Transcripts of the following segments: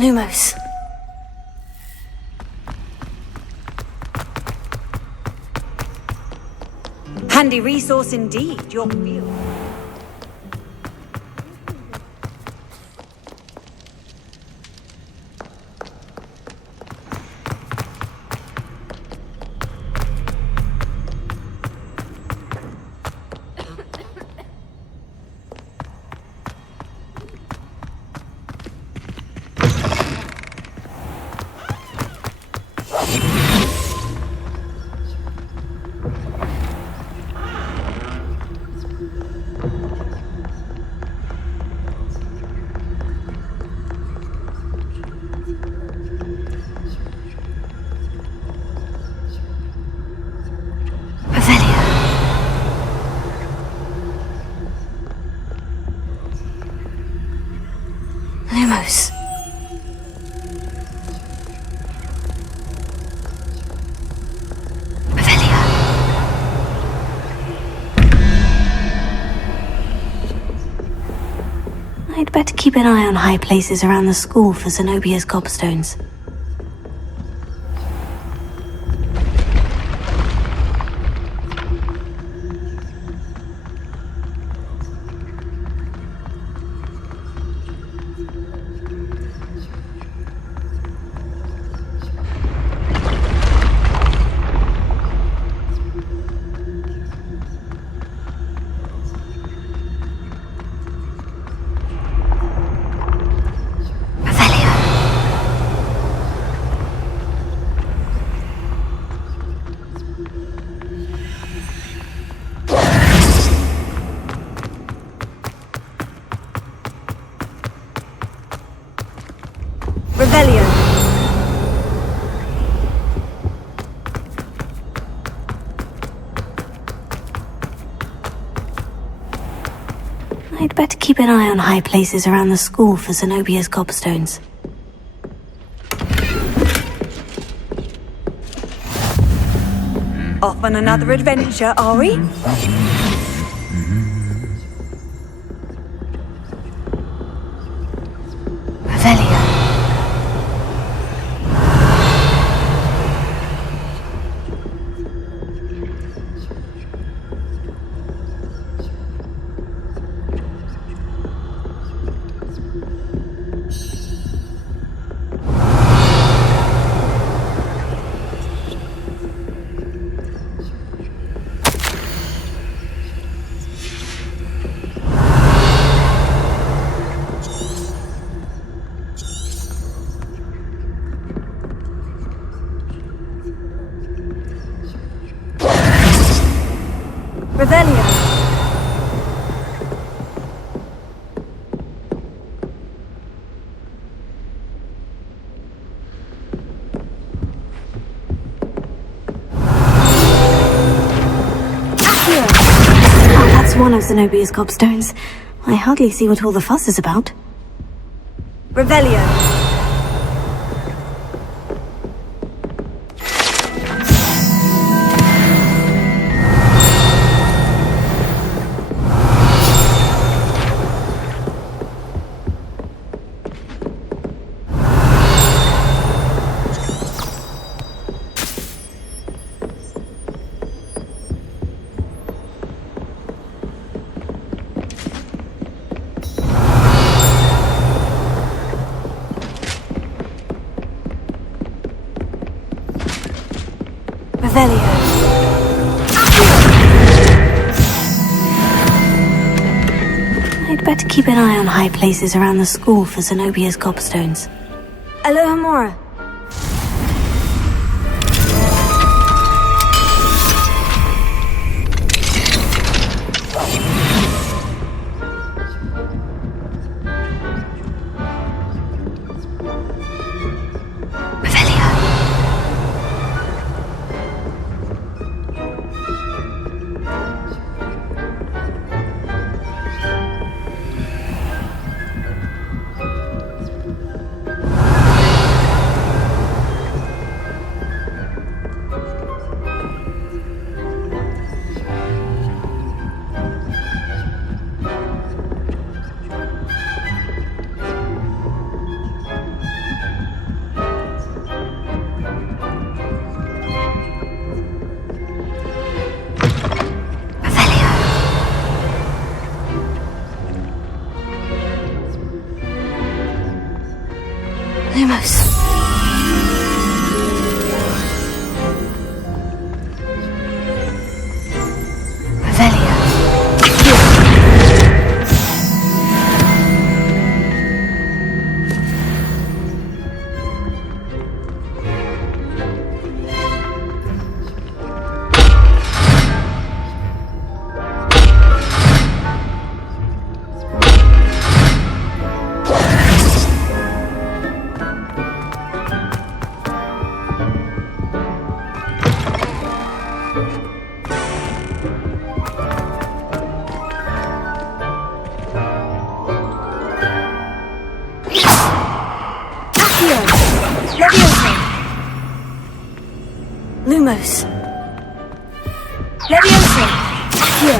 Lumos. Handy resource indeed, your field. Lumos. I'd better keep an eye on high places around the school for Zenobia's gobstones. Revelio. I'd better keep an eye on high places around the school for Zenobia's gobstones. Off on another adventure, are we? Revelio. Revelio. Oh, that's one of Zenobia's gobstones. I hardly see what all the fuss is about. Revelio. Revelio. I'd better keep an eye on high places around the school for Zenobia's gobstones. Alohomora. Levioso! Lumos! Levioso! Accio!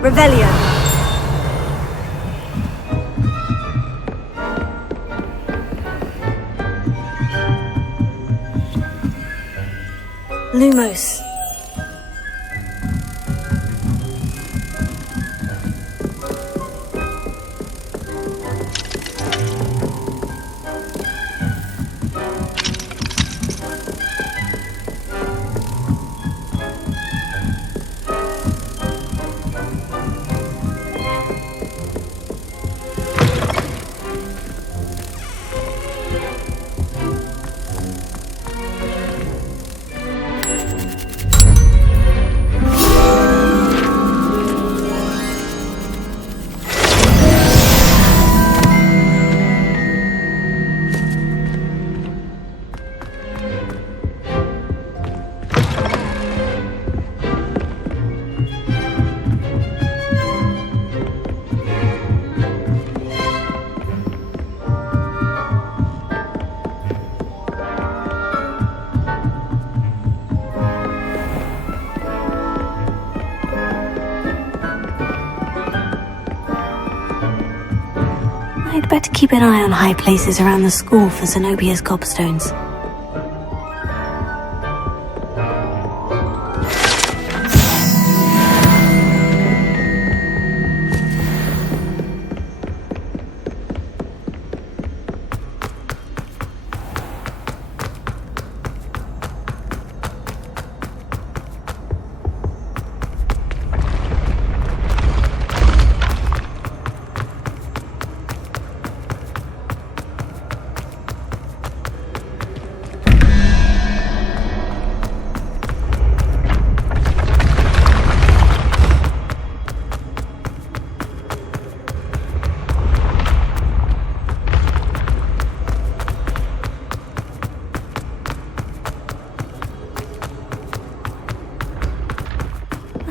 Revelio! Lumos! I'd better keep an eye on high places around the school for Zenobia's gobstones.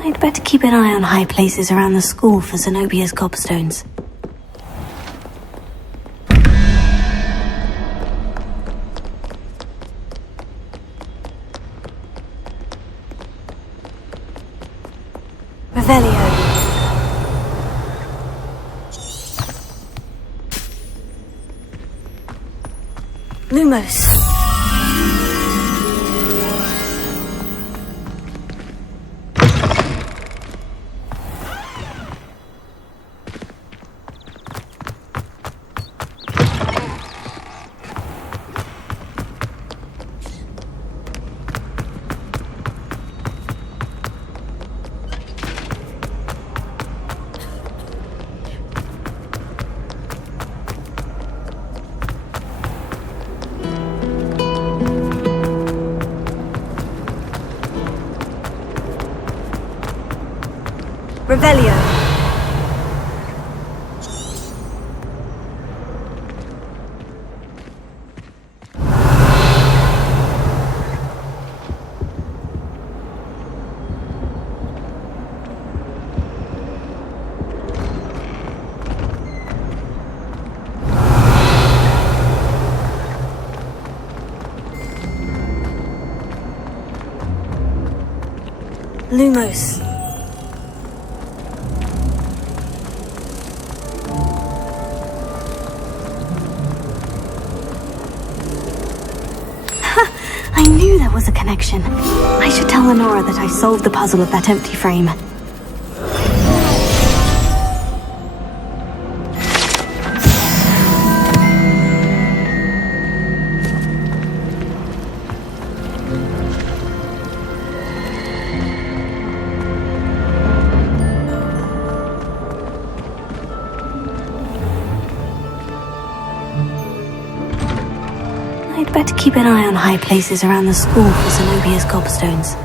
I'd better keep an eye on high places around the school for Zenobia's gobstones. Revelio! Lumos! Revelio! Lumos! I knew there was a connection. I should tell Lenora that I solved the puzzle of that empty frame. I'd better keep an eye on high places around the school for Zenobia's gobstones.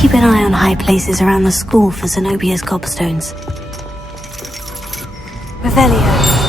keep an eye on high places around the school for Zenobia's gobstones. Revelio.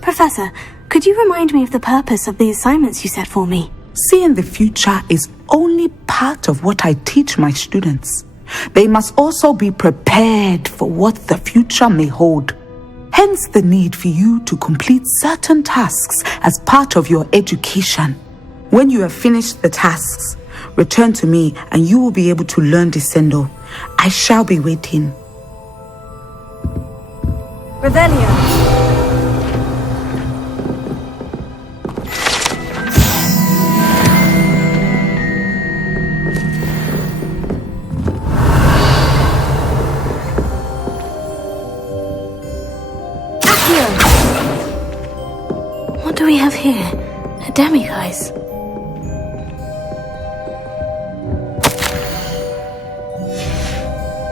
Professor, could you remind me of the purpose of the assignments you set for me? Seeing the future is only part of what I teach my students. They must also be prepared for what the future may hold. Hence the need for you to complete certain tasks as part of your education. When you have finished the tasks, return to me and you will be able to learn Descendo. I shall be waiting. Revelio. What do we have here? A demiguise.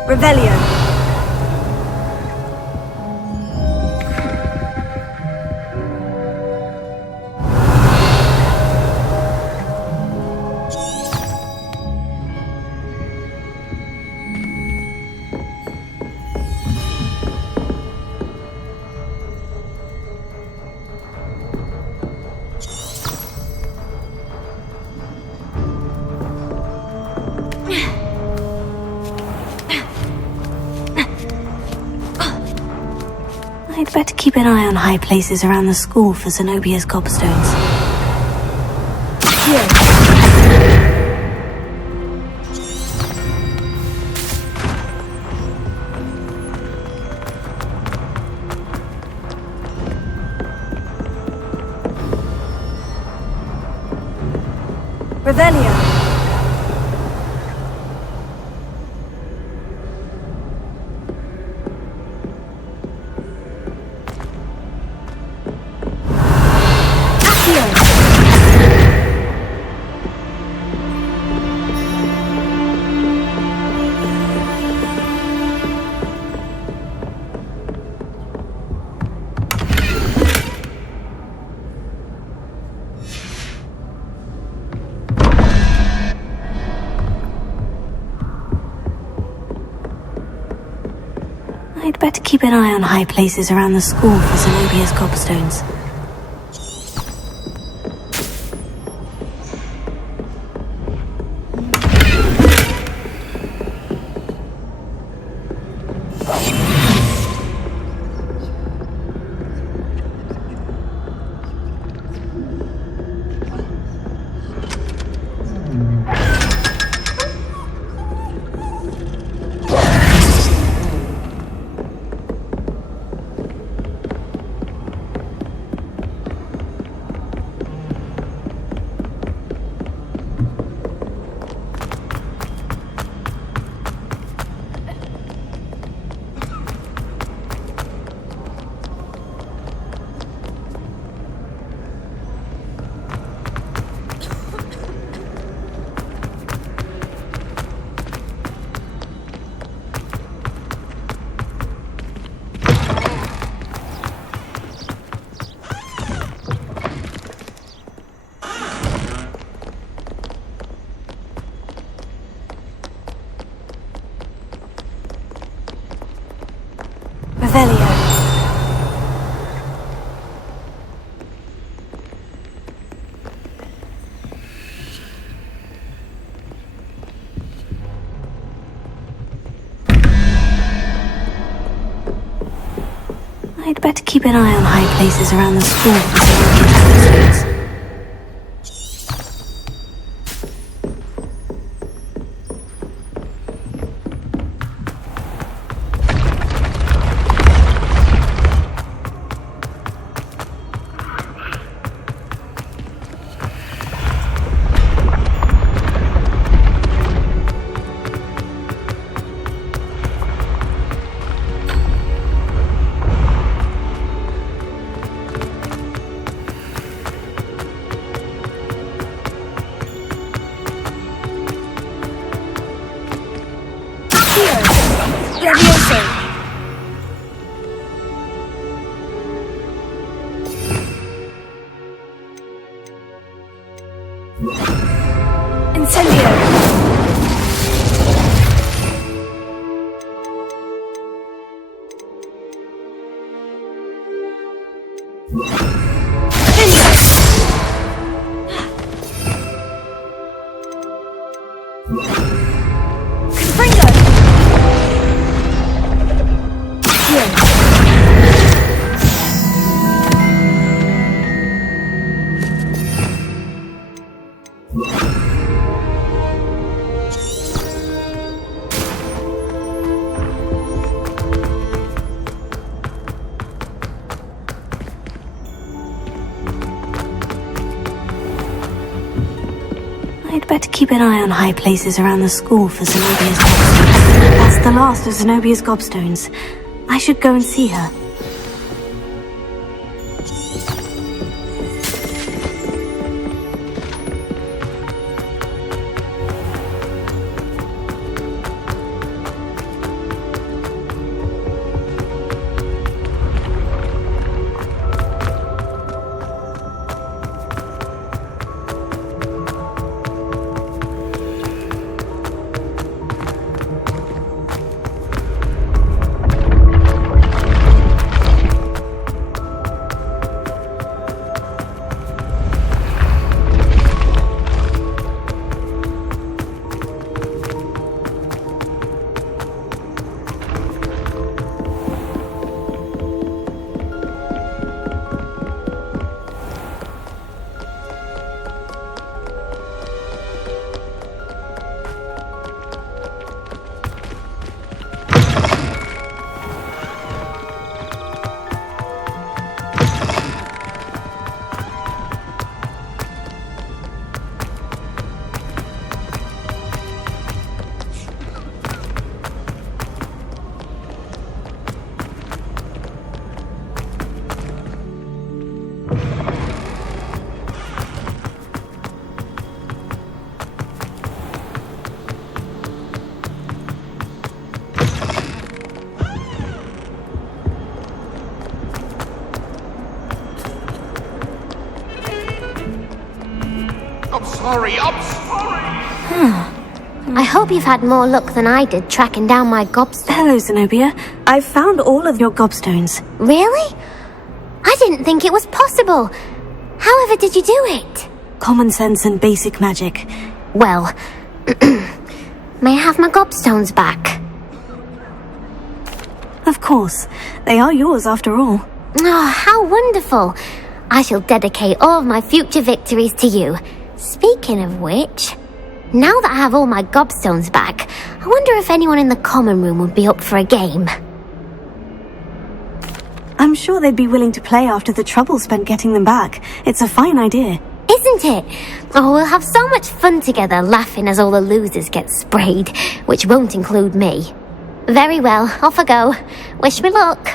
Revelio. I'd better keep an eye on high places around the school for Zenobia's gobstones. Revelio. I'd better keep an eye on high places around the school for Zenobia's gobstones. Revelio. I'd better keep an eye on high places around the school for Zenobia's gobstones. Incendio. Confringo. I'd better keep an eye on high places around the school for Zenobia's gobstones. That's the last of Zenobia's gobstones. I should go and see her. I'm sorry. I hope you've had more luck than I did tracking down my gobstone. Hello, Zenobia. I've found all of your gobstones. Really? I didn't think it was possible. However did you do it? Common sense and basic magic. Well, may I have my gobstones back? Of course. They are yours after all. Oh, how wonderful. I shall dedicate all of my future victories to you. Speaking of which, now that I have all my gobstones back, I wonder if anyone in the common room would be up for a game. I'm sure they'd be willing to play after the trouble spent getting them back. It's a fine idea. Isn't it? Oh, we'll have so much fun together laughing as all the losers get sprayed, which won't include me. Very well, off I go. Wish me luck.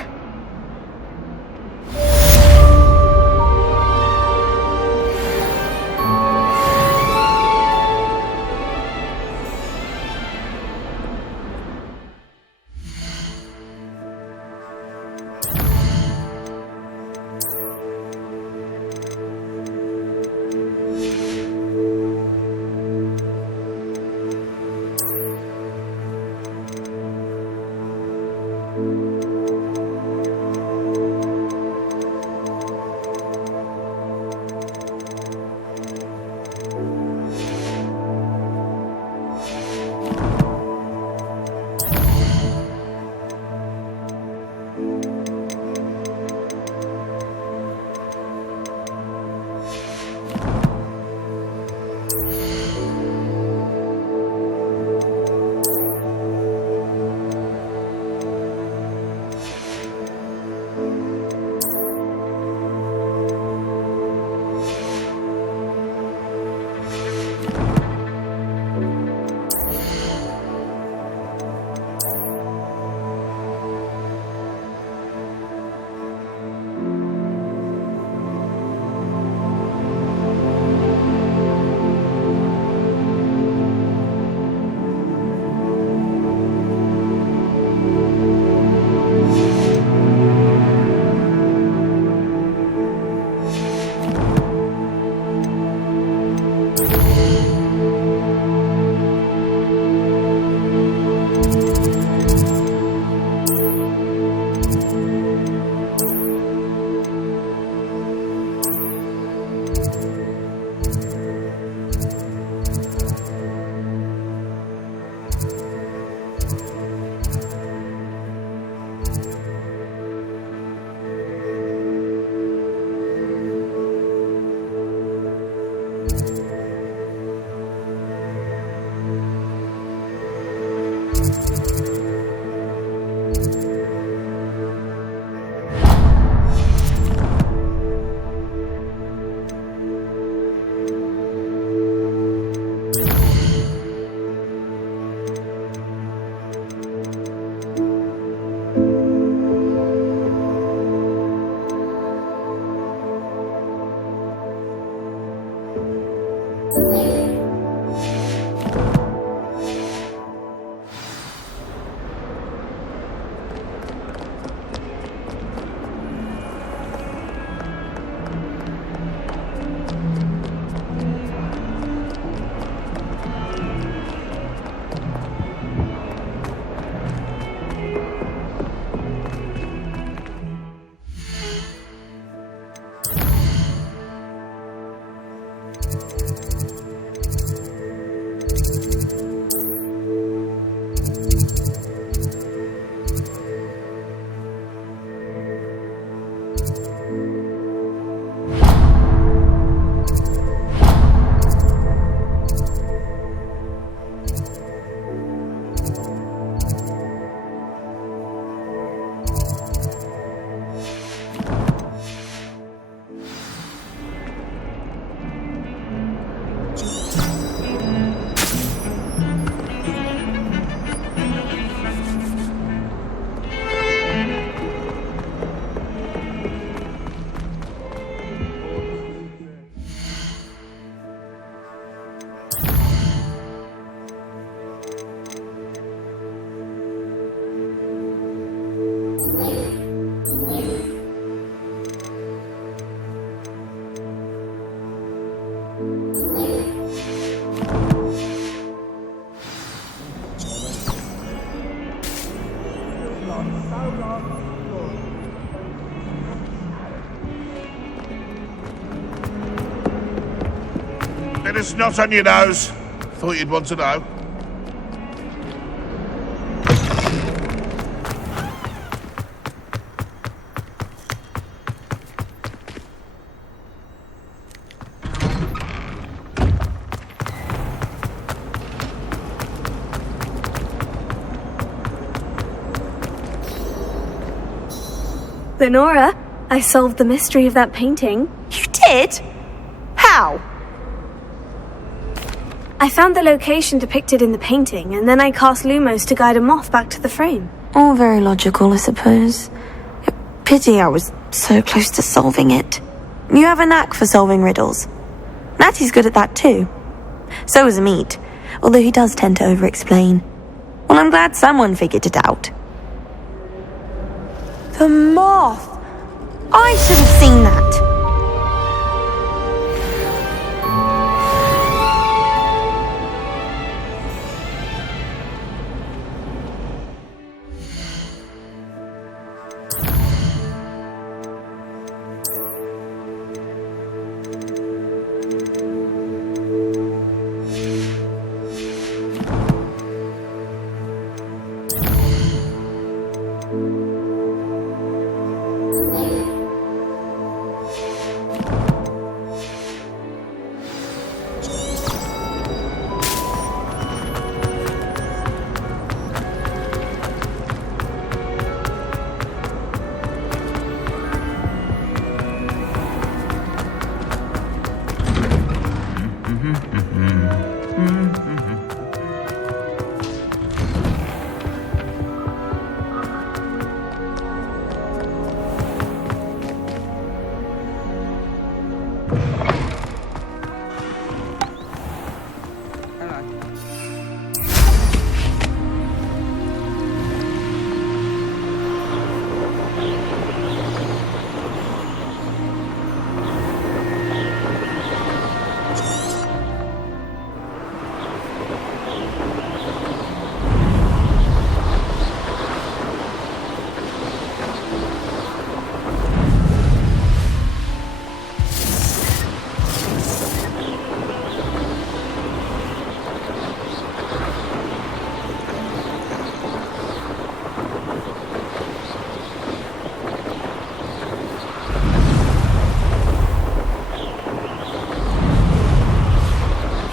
Bit of snot on your nose. Thought you'd want to know. Lenora, I solved the mystery of that painting. You did? How? I found the location depicted in the painting, and then I cast Lumos to guide a moth back to the frame. All very logical, I suppose. Pity I was so close to solving it. You have a knack for solving riddles. Natty's good at that too. So is Amit, although he does tend to over-explain. Well, I'm glad someone figured it out. The moth! I should have seen that.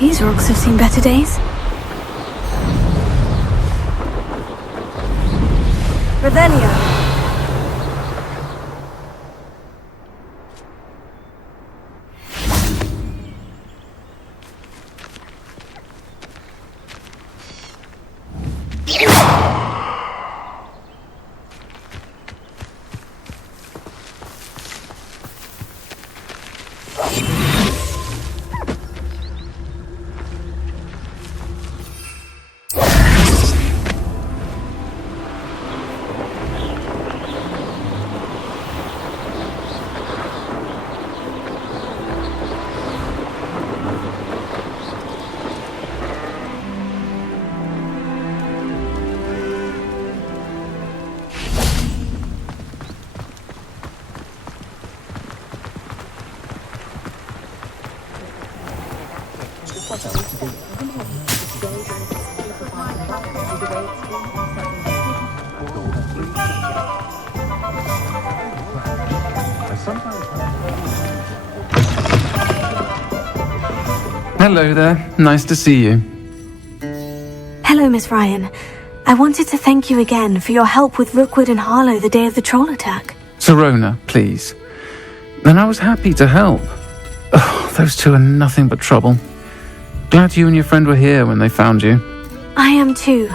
These rocks have seen better days. Revelio. Hello there. Nice to see you. Hello, Miss Ryan. I wanted to thank you again for your help with Rookwood and Harlow the day of the troll attack. Serona, please. And I was happy to help. Oh, those two are nothing but trouble. Glad you and your friend were here when they found you. I am too.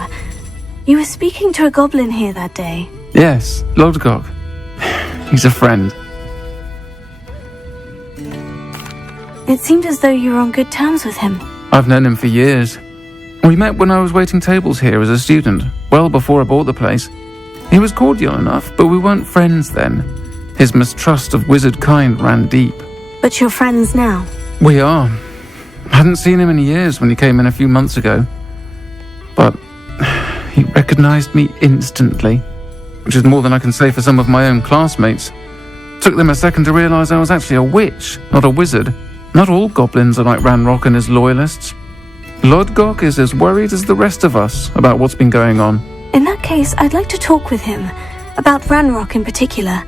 You were speaking to a goblin here that day. Yes, Lodgok. He's a friend. It seemed as though you were on good terms with him. I've known him for years. We met when I was waiting tables here as a student, well before I bought the place. He was cordial enough, but we weren't friends then. His mistrust of wizard kind ran deep. But you're friends now. We are. Hadn't seen him in years when he came in a few months ago. But he recognized me instantly, which is more than I can say for some of my own classmates. Took them a second to realize I was actually a witch, not a wizard. Not all goblins are like Ranrock and his loyalists. Lodgok is as worried as the rest of us about what's been going on. In that case, I'd like to talk with him. About Ranrock in particular.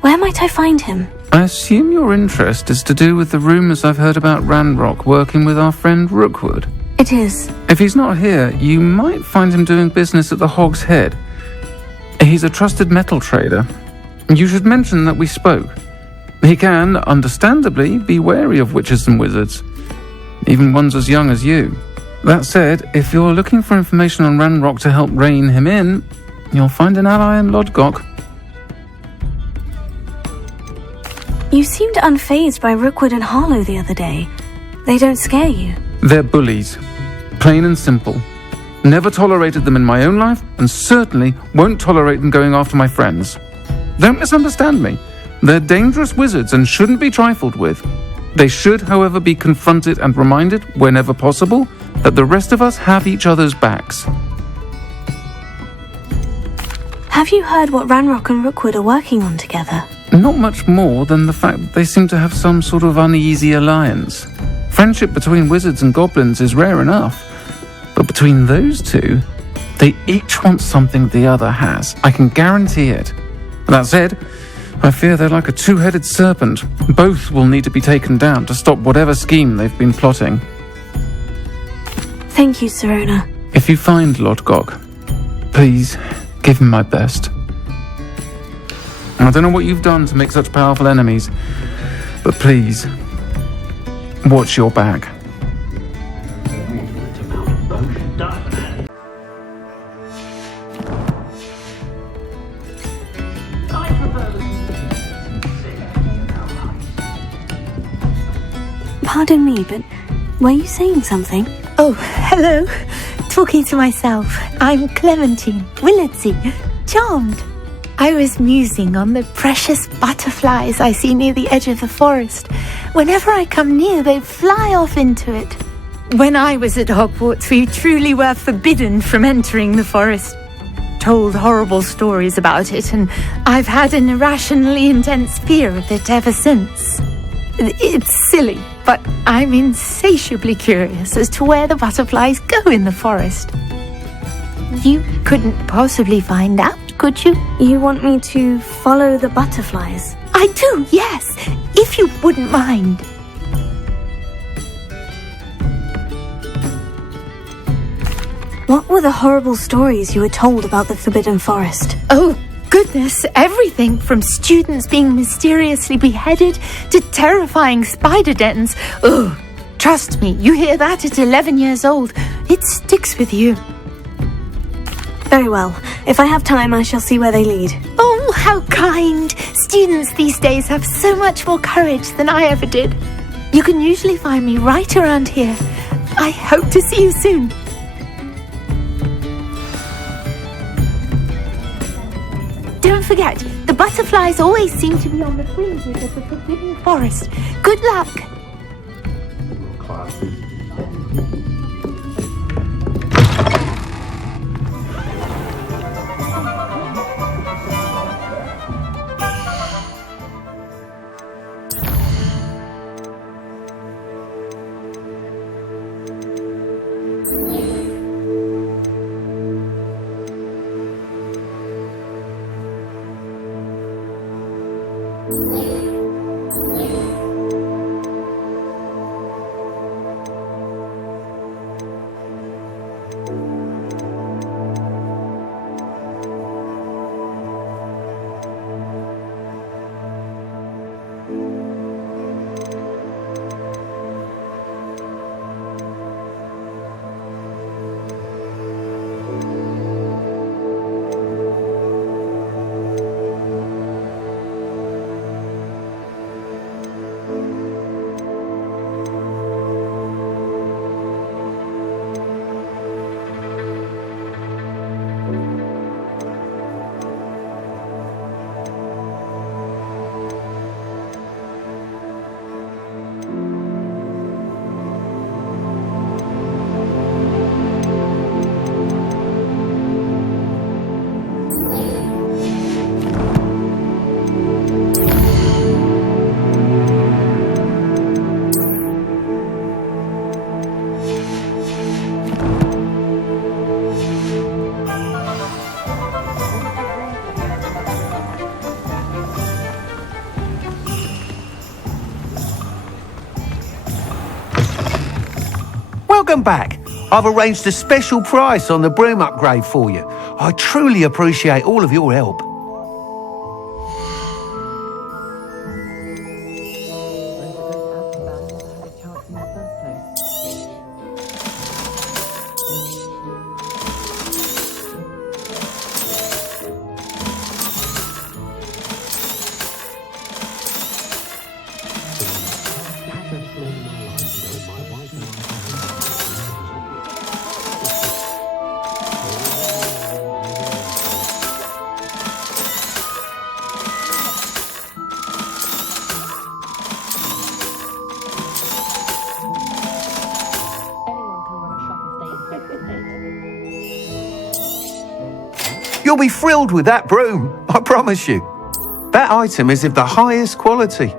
Where might I find him? I assume your interest is to do with the rumors I've heard about Ranrock working with our friend Rookwood. It is. If he's not here, you might find him doing business at the Hog's Head. He's a trusted metal trader. You should mention that we spoke. He can, understandably, be wary of witches and wizards, even ones as young as you. That said, if you're looking for information on Ranrock to help rein him in, you'll find an ally in Lodgok. You seemed unfazed by Rookwood and Harlow the other day. They don't scare you. They're bullies. Plain and simple. Never tolerated them in my own life, and certainly won't tolerate them going after my friends. Don't misunderstand me. They're dangerous wizards and shouldn't be trifled with. They should, however, be confronted and reminded, whenever possible, that the rest of us have each other's backs. Have you heard what Ranrock and Rookwood are working on together? Not much more than the fact that they seem to have some sort of uneasy alliance. Friendship between wizards and goblins is rare enough, but between those two, they each want something the other has. I can guarantee it. That said, I fear they're like a two-headed serpent. Both will need to be taken down to stop whatever scheme they've been plotting. Thank you, Serona. If you find Lodgok, please give him my best. I don't know what you've done to make such powerful enemies, but please, watch your back. Pardon me, but were you saying something? Oh, hello. Talking to myself. I'm Clementine Willardsey. Charmed. I was musing on the precious butterflies I see near the edge of the forest. Whenever I come near, they fly off into it. When I was at Hogwarts, we truly were forbidden from entering the forest. Told horrible stories about it, and I've had an irrationally intense fear of it ever since. It's silly, but I'm insatiably curious as to where the butterflies go in the forest. You couldn't possibly find out, could you? You want me to follow the butterflies? I do, yes, if you wouldn't mind. What were the horrible stories you were told about the Forbidden Forest? Oh, goodness, everything from students being mysteriously beheaded to terrifying spider dens. Ugh, trust me, you hear that at 11 years old, it sticks with you. Very well. If I have time, I shall see where they lead. Oh, how kind. Students these days have so much more courage than I ever did. You can usually find me right around here. I hope to see you soon. Don't forget, the butterflies always seem to be on the fringes of the Forbidden Forest. Good luck! Welcome back. I've arranged a special price on the broom upgrade for you. I truly appreciate all of your help. You'll be thrilled with that broom, I promise you. That item is of the highest quality.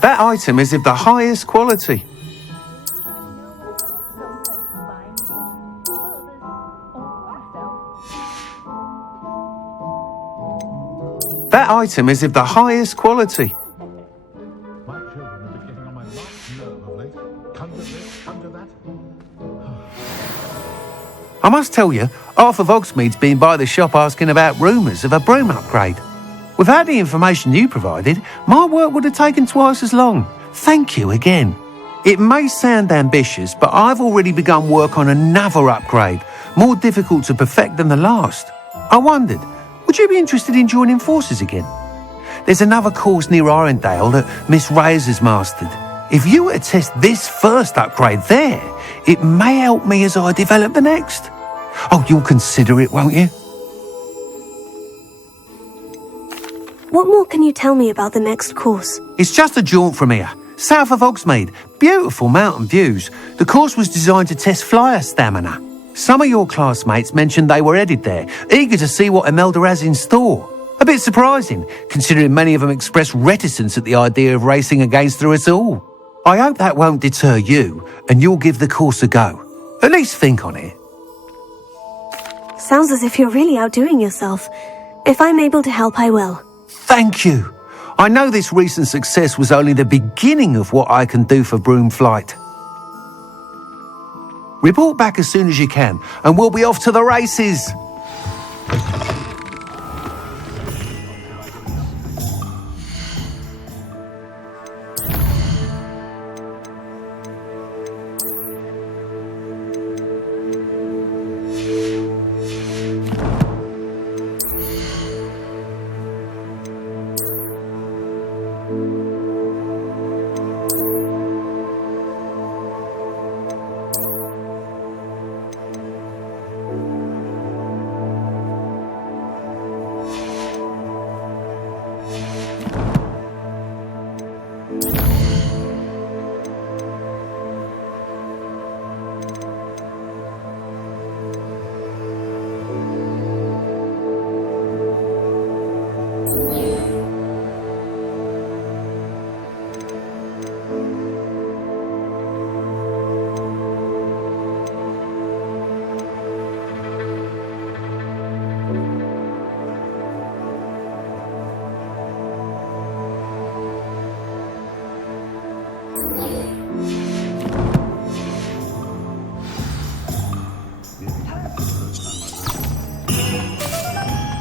That item is of the highest quality. That item is of the highest quality. My children have been getting on my last nerve of late. Come to this, come to that. I must tell you, half of Hogsmeade's been by the shop asking about rumours of a broom upgrade. Without the information you provided, my work would have taken twice as long. Thank you again. It may sound ambitious, but I've already begun work on another upgrade, more difficult to perfect than the last. I wondered, would you be interested in joining forces again? There's another course near Irondale that Miss Reyes has mastered. If you were to test this first upgrade there, it may help me as I develop the next. Oh, you'll consider it, won't you? What more can you tell me about the next course? It's just a jaunt from here, south of Hogsmeade. Beautiful mountain views. The course was designed to test flyer stamina. Some of your classmates mentioned they were headed there, eager to see what Imelda has in store. A bit surprising, considering many of them expressed reticence at the idea of racing against her at all. I hope that won't deter you, and you'll give the course a go. At least think on it. Sounds as if you're really outdoing yourself. If I'm able to help, I will. Thank you. I know this recent success was only the beginning of what I can do for broom flight. Report back as soon as you can, and we'll be off to the races.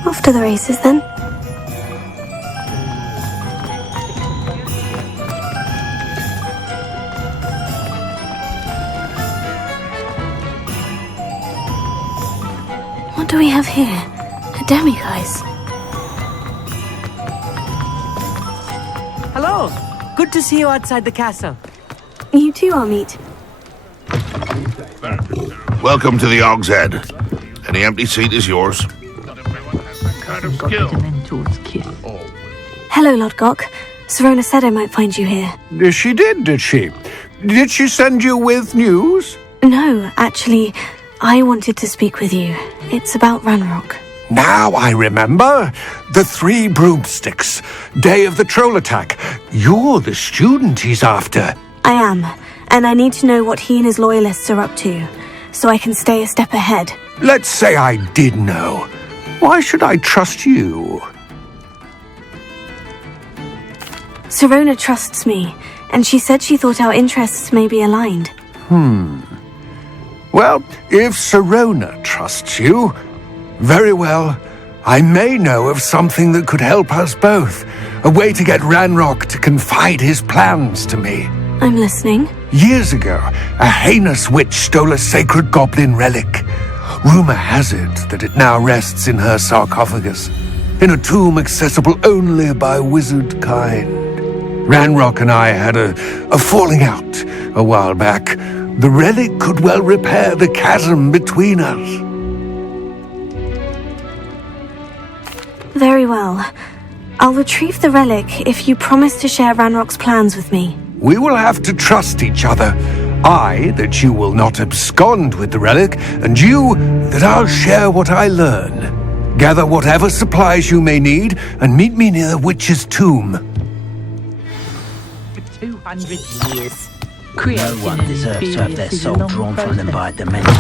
Off to the races then. What do we have here? A demiguise. Hello! Good to see you outside the castle. You too, Amit. Welcome to the Og's Head. Any empty seat is yours. Hello, Lodgok. Serona said I might find you here. She did she? Did she send you with news? No, actually, I wanted to speak with you. It's about Ranrock. Now I remember. The 3 broomsticks. Day of the troll attack. You're the student he's after. I am, and I need to know what he and his loyalists are up to, so I can stay a step ahead. Let's say I did know. Why should I trust you? Serona trusts me, and she said she thought our interests may be aligned. Well, if Serona trusts you, very well. I may know of something that could help us both. A way to get Ranrock to confide his plans to me. I'm listening. Years ago, a heinous witch stole a sacred goblin relic. Rumor has it that it now rests in her sarcophagus, in a tomb accessible only by wizard kind. Ranrock and I had a falling out a while back. The relic could well repair the chasm between us. Very well. I'll retrieve the relic if you promise to share Ranrock's plans with me. We will have to trust each other. I, that you will not abscond with the relic, and you, that I'll share what I learn. Gather whatever supplies you may need, and meet me near the witch's tomb. For 200 years. No one deserves to have their soul drawn from them by a demented.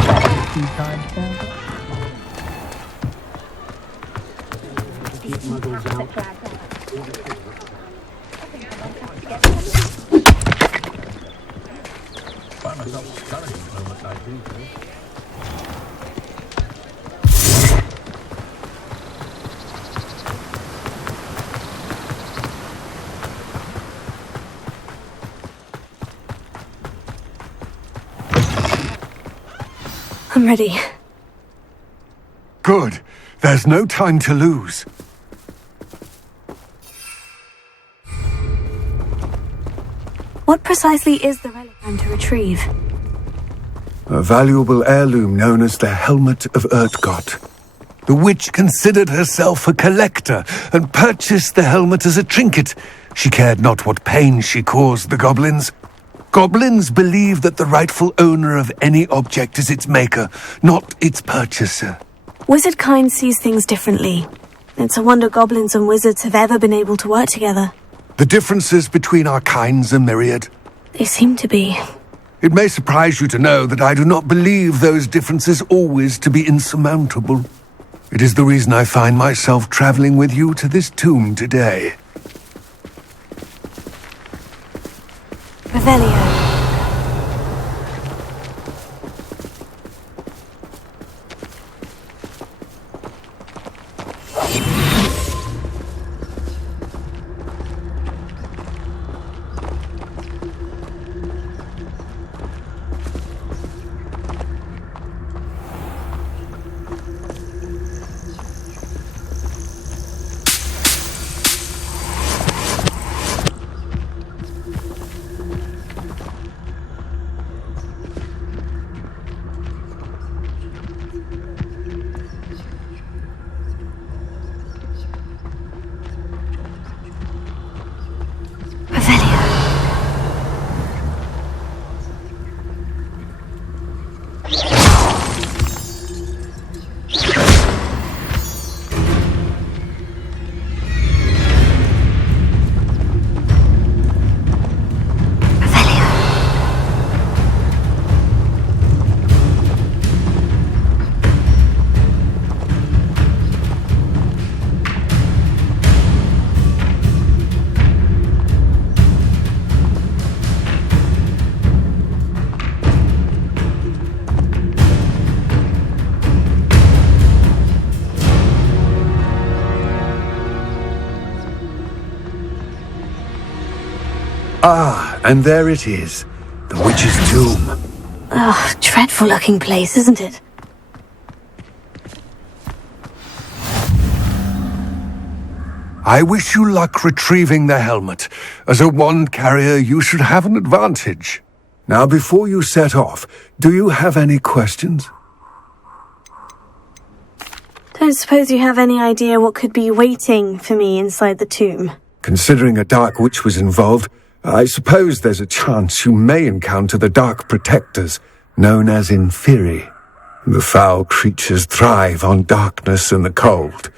I'm ready. Good. There's no time to lose. What precisely is the relic I'm to retrieve? A valuable heirloom known as the Helmet of Urtgott. The witch considered herself a collector and purchased the helmet as a trinket. She cared not what pain she caused the goblins. Goblins believe that the rightful owner of any object is its maker, not its purchaser. Wizard kind sees things differently. It's a wonder goblins and wizards have ever been able to work together. The differences between our kinds are myriad. They seem to be. It may surprise you to know that I do not believe those differences always to be insurmountable. It is the reason I find myself traveling with you to this tomb today. Revelio. Ah, and there it is. The witch's tomb. Ugh, dreadful looking place, isn't it? I wish you luck retrieving the helmet. As a wand carrier, you should have an advantage. Now, before you set off, do you have any questions? Don't suppose you have any idea what could be waiting for me inside the tomb? Considering a dark witch was involved, I suppose there's a chance you may encounter the Dark Protectors, known as Inferi. The foul creatures thrive on darkness and the cold.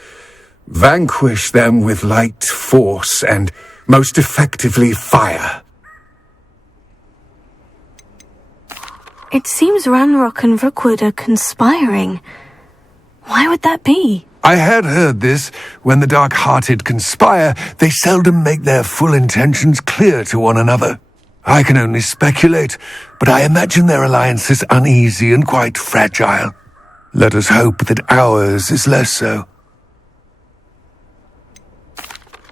Vanquish them with light, force, and, most effectively, fire. It seems Ranrock and Rookwood are conspiring. Why would that be? I had heard this. When the dark-hearted conspire, they seldom make their full intentions clear to one another. I can only speculate, but I imagine their alliance is uneasy and quite fragile. Let us hope that ours is less so.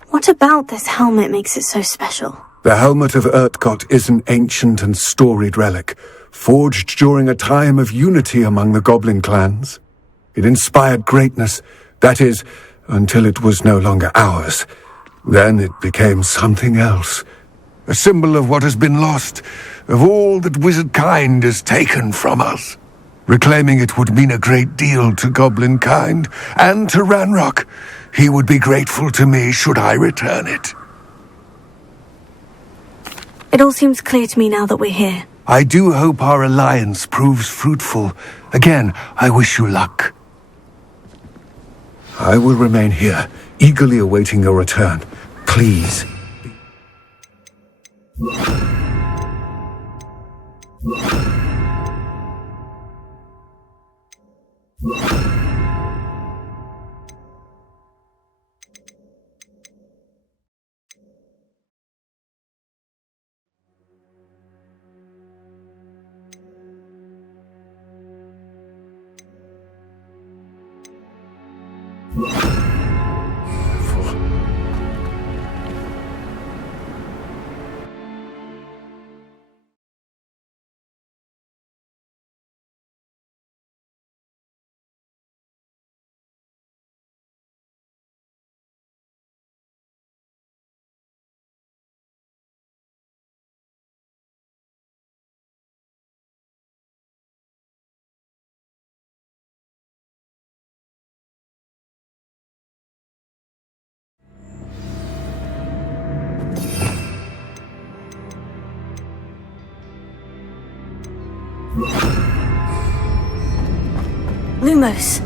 What about this helmet makes it so special? The helmet of Urtkot is an ancient and storied relic, forged during a time of unity among the goblin clans. It inspired greatness, that is, until it was no longer ours. Then it became something else. A symbol of what has been lost, of all that wizard kind has taken from us. Reclaiming it would mean a great deal to goblin kind, and to Ranrock. He would be grateful to me should I return it. It all seems clear to me now that we're here. I do hope our alliance proves fruitful. Again, I wish you luck. I will remain here, eagerly awaiting your return. Please. Lumos.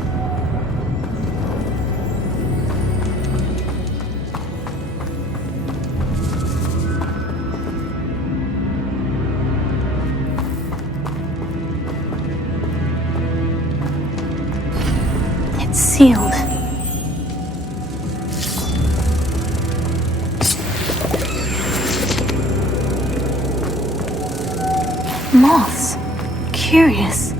It's sealed. Moths. Curious.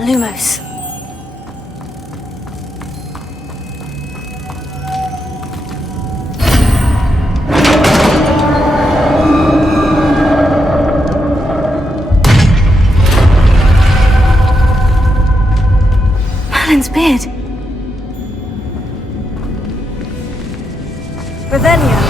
Lumos. Merlin's beard. Revelio.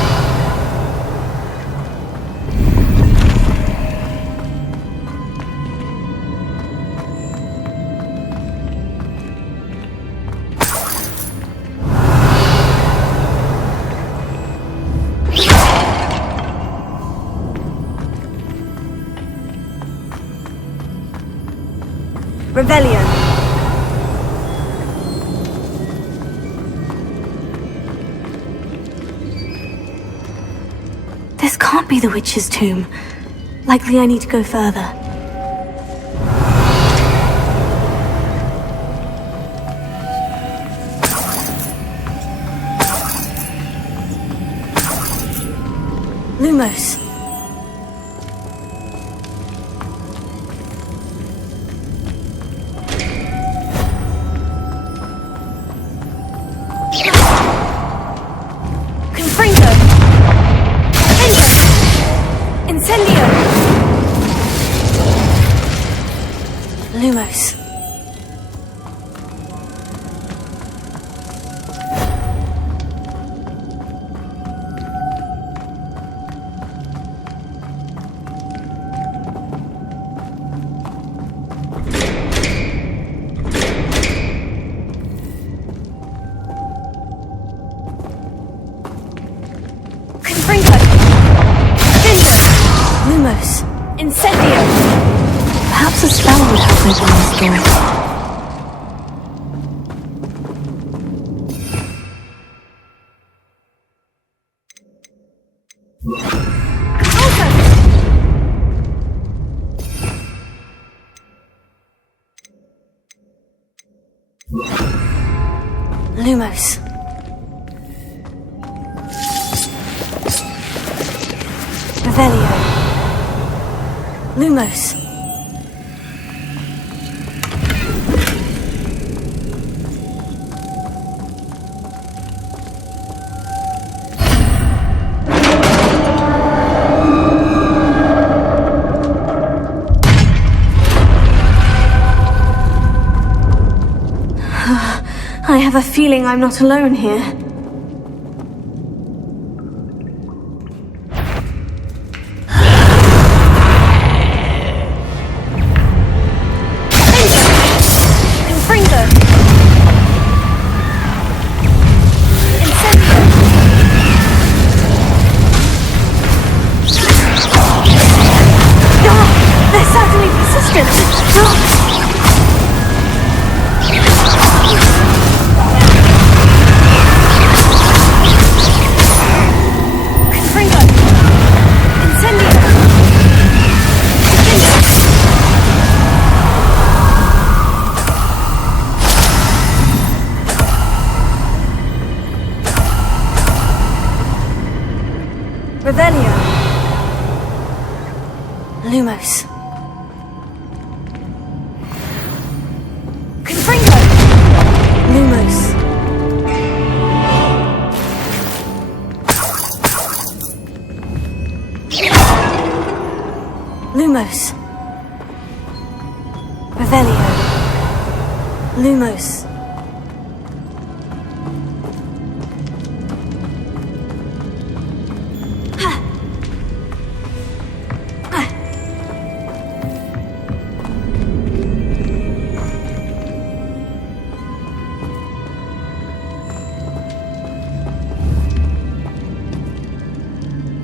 Revelio. This can't be the witch's tomb. Likely I need to go further. Lumos. Lumos. Confringo. Incendio. Lumos. Confringo. Dindo. Lumos. Incendio. Perhaps a spell would help open this door. Lumos. Revelio. Lumos. I have a feeling I'm not alone here. Confringo. Incendio. They're certainly persistent. Confringo. Incendio. Revelio. Lumos. Confringo. Lumos. Lumos. Revelio. Lumos.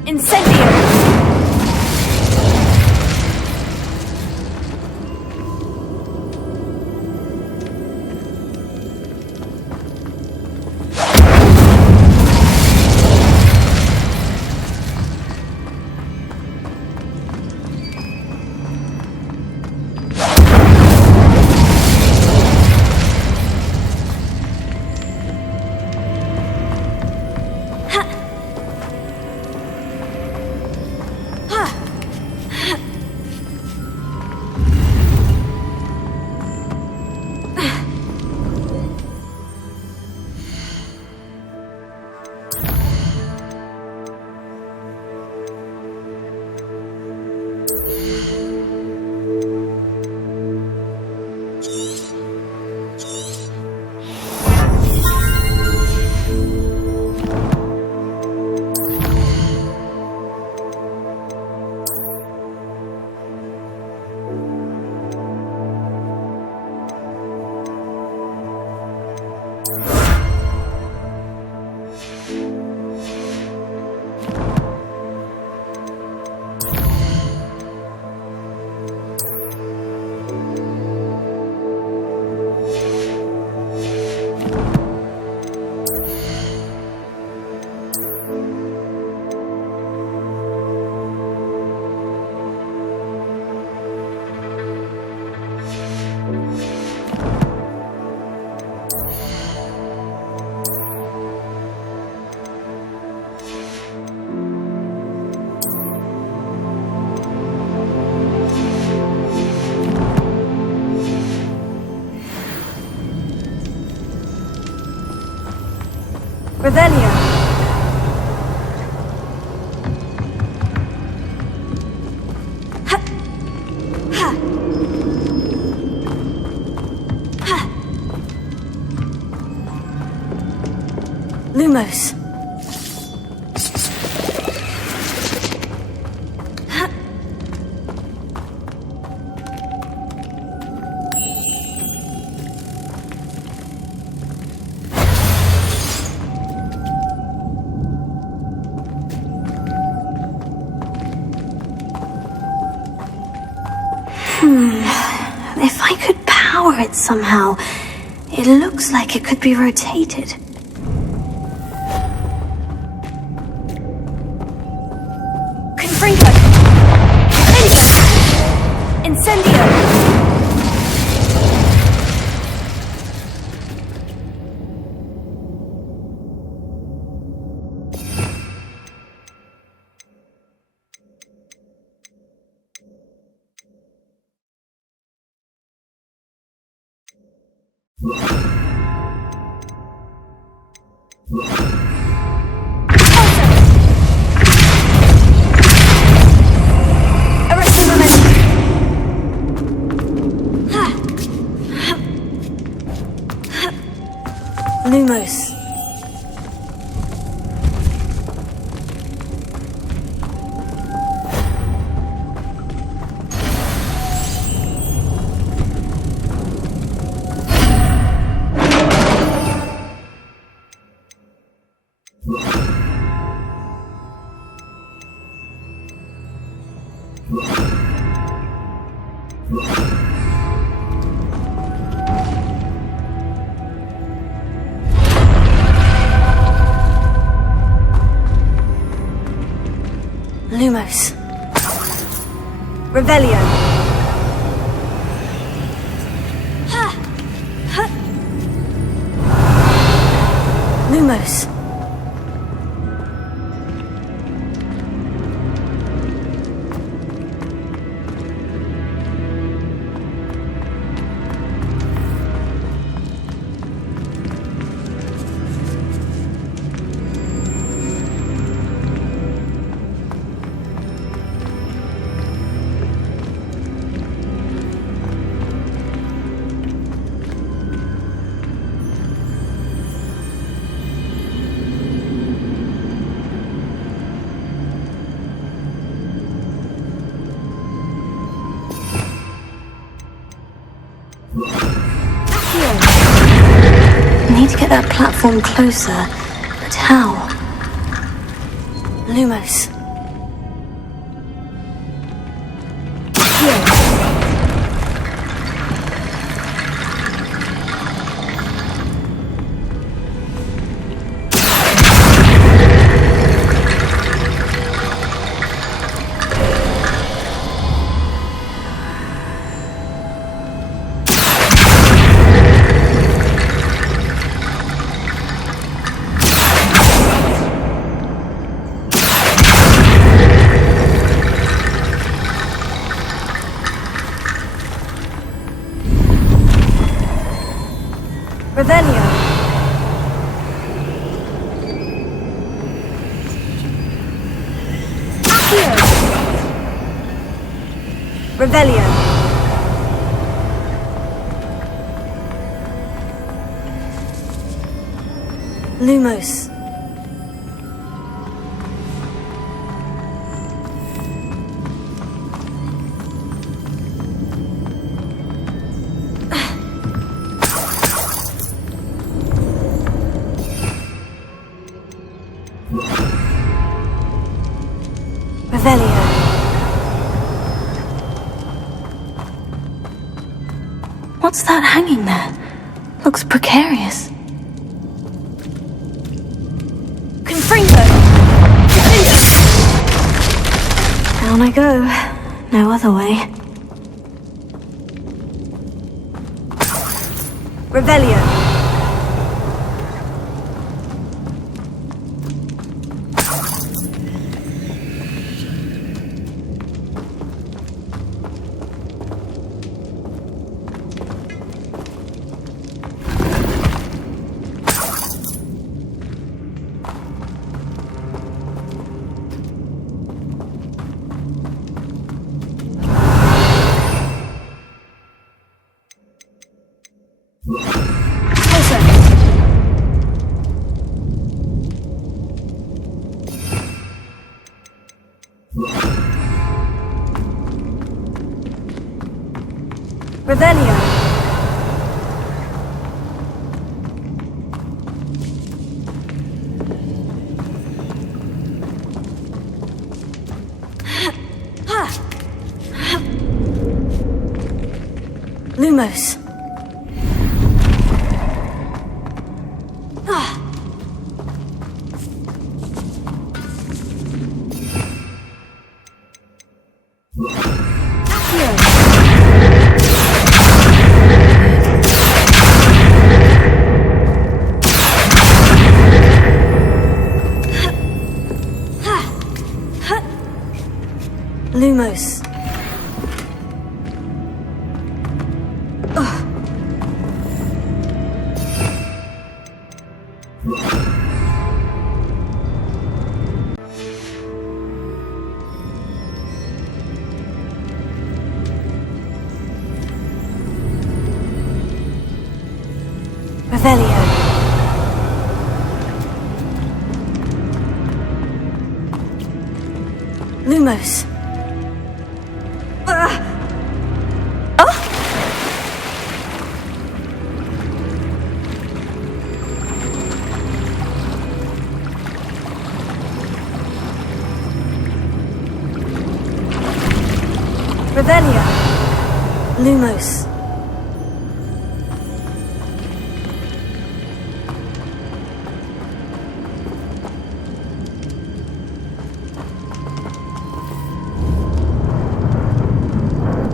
Incendio. Revelio. Lumos. If I could power it somehow, it looks like it could be rotated. Confringo! Incendio! Lumos. Lumos. Revelio. Lumos. Need to get that platform closer, but how? Lumos. Revelio. Accio. Revelio. Lumos. Revelio. What's that hanging there? Looks precarious. Confringo. Down I go. No other way. Revelio. Revelio. Lumos. Lumos. Revelio. Lumos. Revelio. Lumos.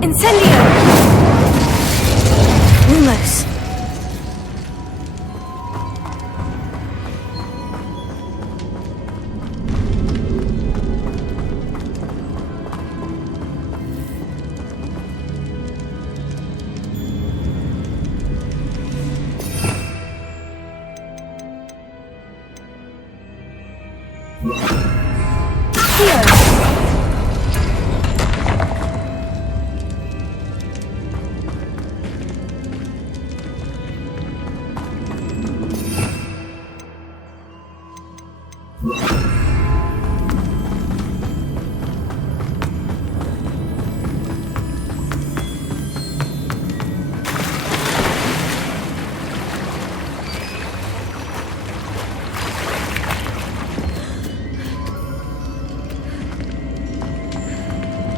Incendio. Lumos.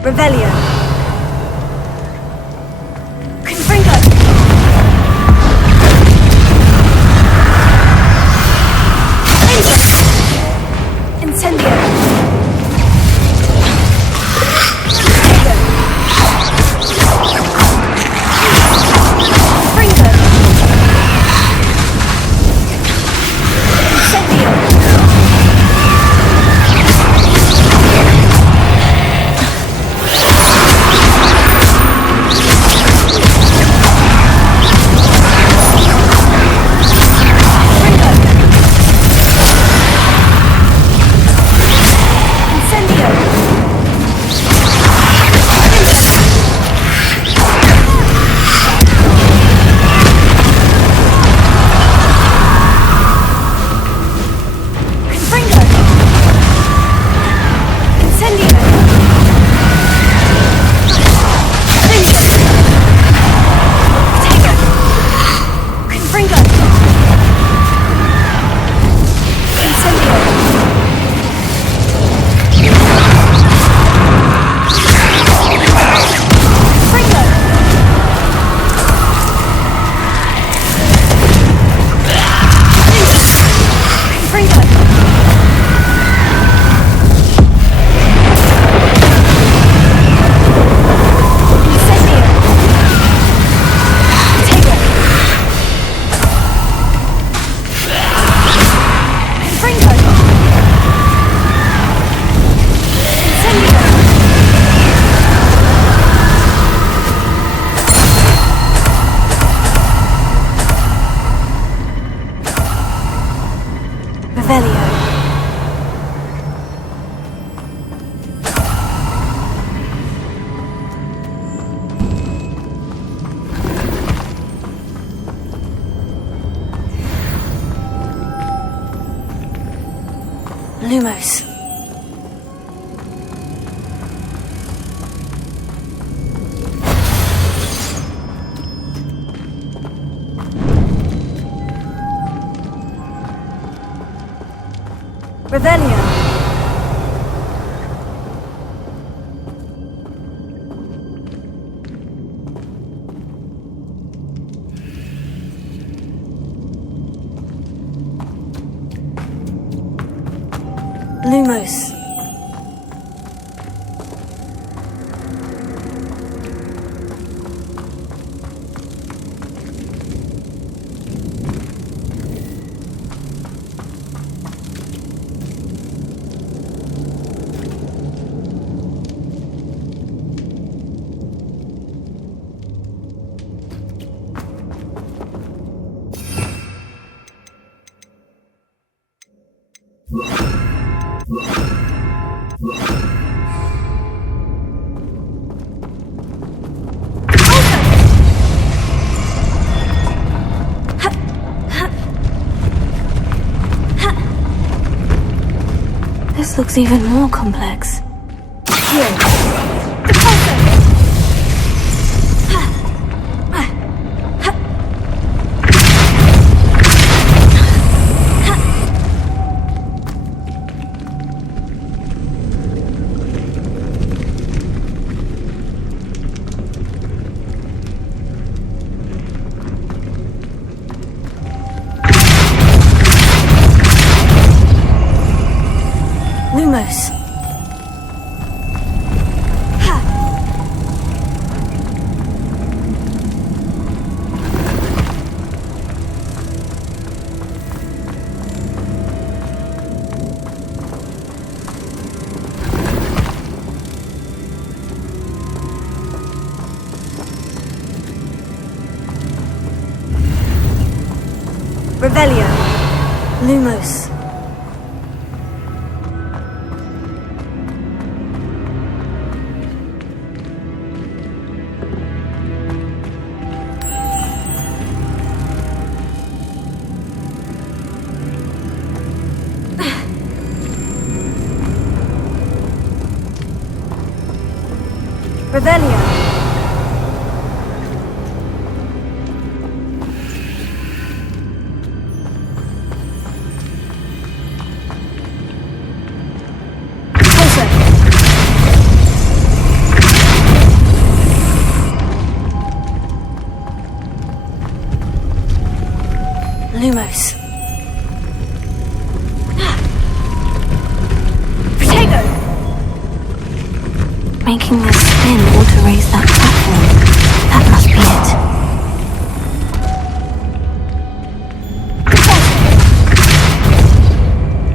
Revelio. Confringo. Incendio. Confringo. Incendio. Revelio. Lumos. Revelio. Lumos. This looks even more complex. Lumos. Revelio. Lumos. Revelio. Lumos. Protego! Making this spin ought to raise that platform. That must be it.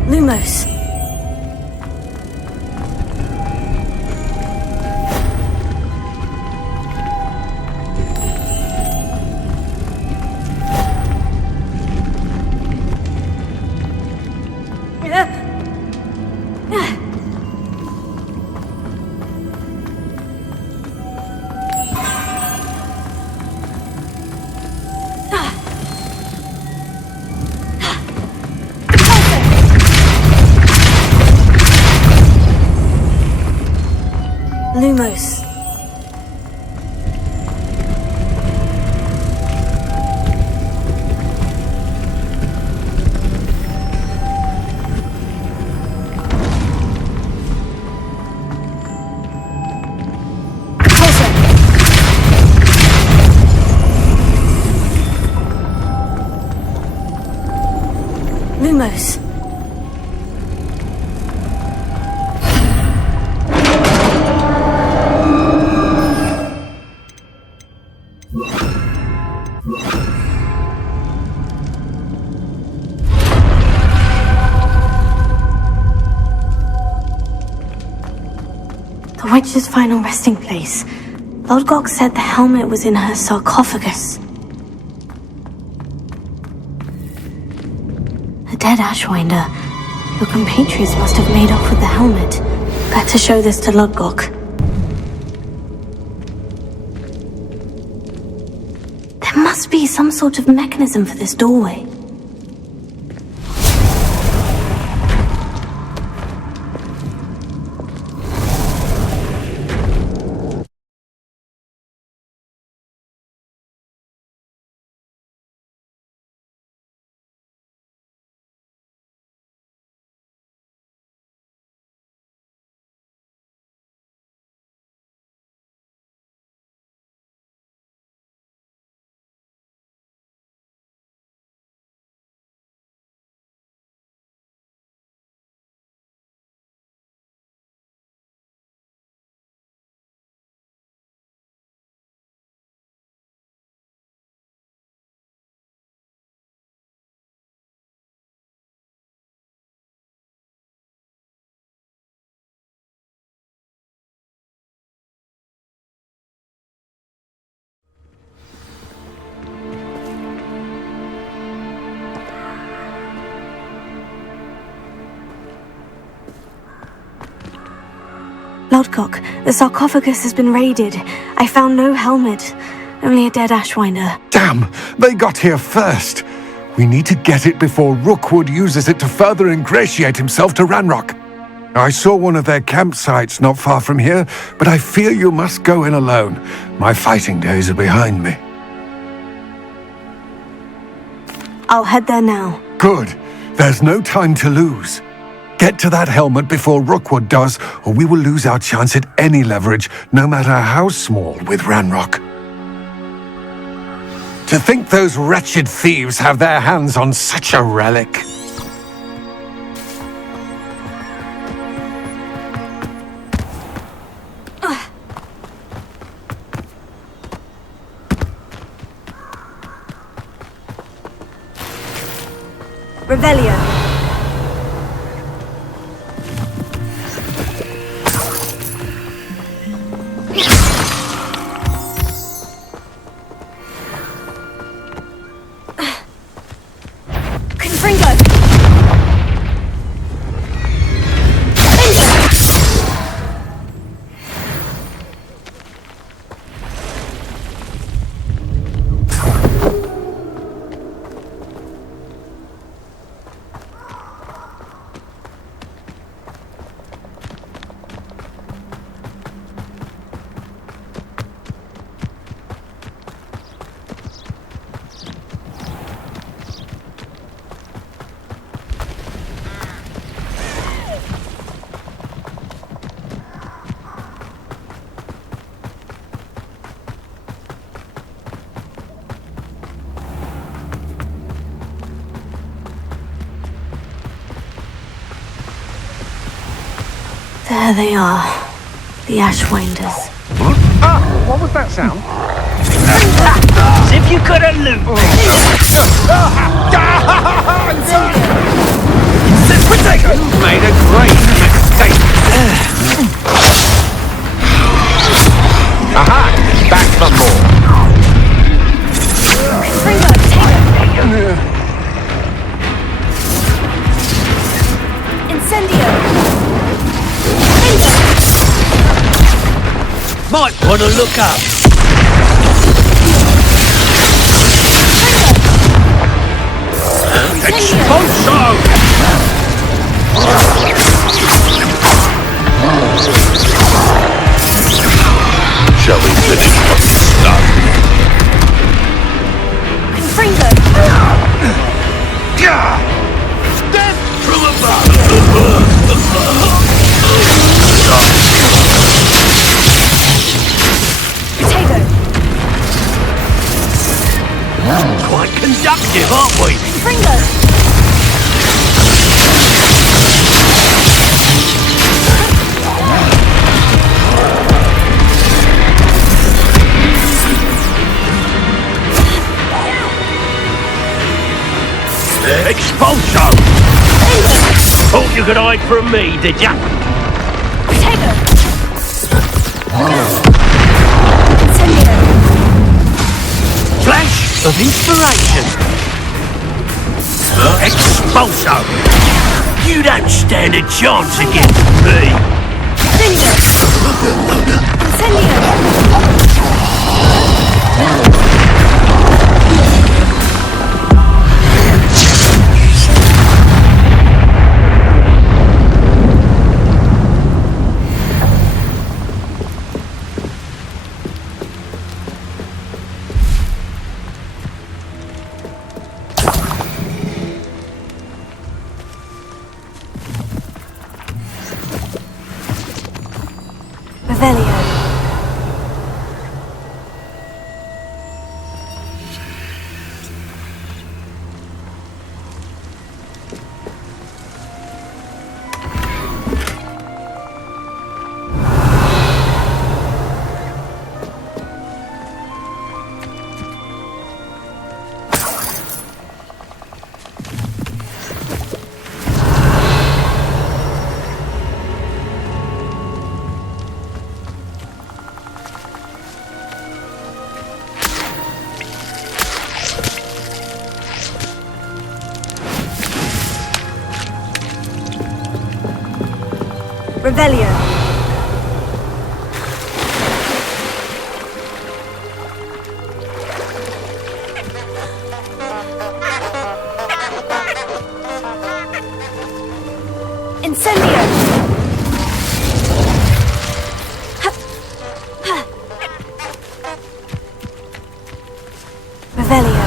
Lumos. Lumos. Lumos. The witch's final resting place. Lodgok said the helmet was in her sarcophagus. A dead Ashwinder. Your compatriots must have made off with the helmet. Better show this to Lodgok. There must be some sort of mechanism for this doorway. Lodcock, the sarcophagus has been raided. I found no helmet, only a dead Ashwinder. Damn! They got here first! We need to get it before Rookwood uses it to further ingratiate himself to Ranrock. I saw one of their campsites not far from here, but I fear you must go in alone. My fighting days are behind me. I'll head there now. Good. There's no time to lose. Get to that helmet before Rookwood does, or we will lose our chance at any leverage, no matter how small, with Ranrock. To think those wretched thieves have their hands on such a relic. Revelio. There they are, the Ashwinders. What was that sound? As if you could elude me! You've made a great mistake. Aha! Back for more. Incendio! Might want to look up. Expulso! Shall we finish what we started? Confringo! Death from above! Quite conductive, aren't we? Confringo! Expulso! Thought you could hide from me, did ya? Flash of inspiration! Expulso! You don't stand a chance against me! Revelio. Revelio. Incendio! Revelio.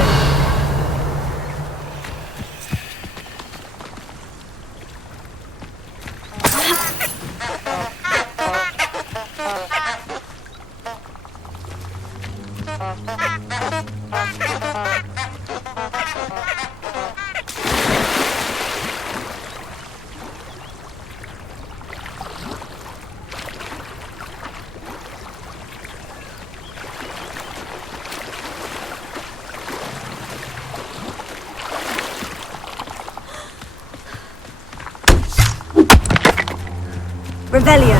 Revelio.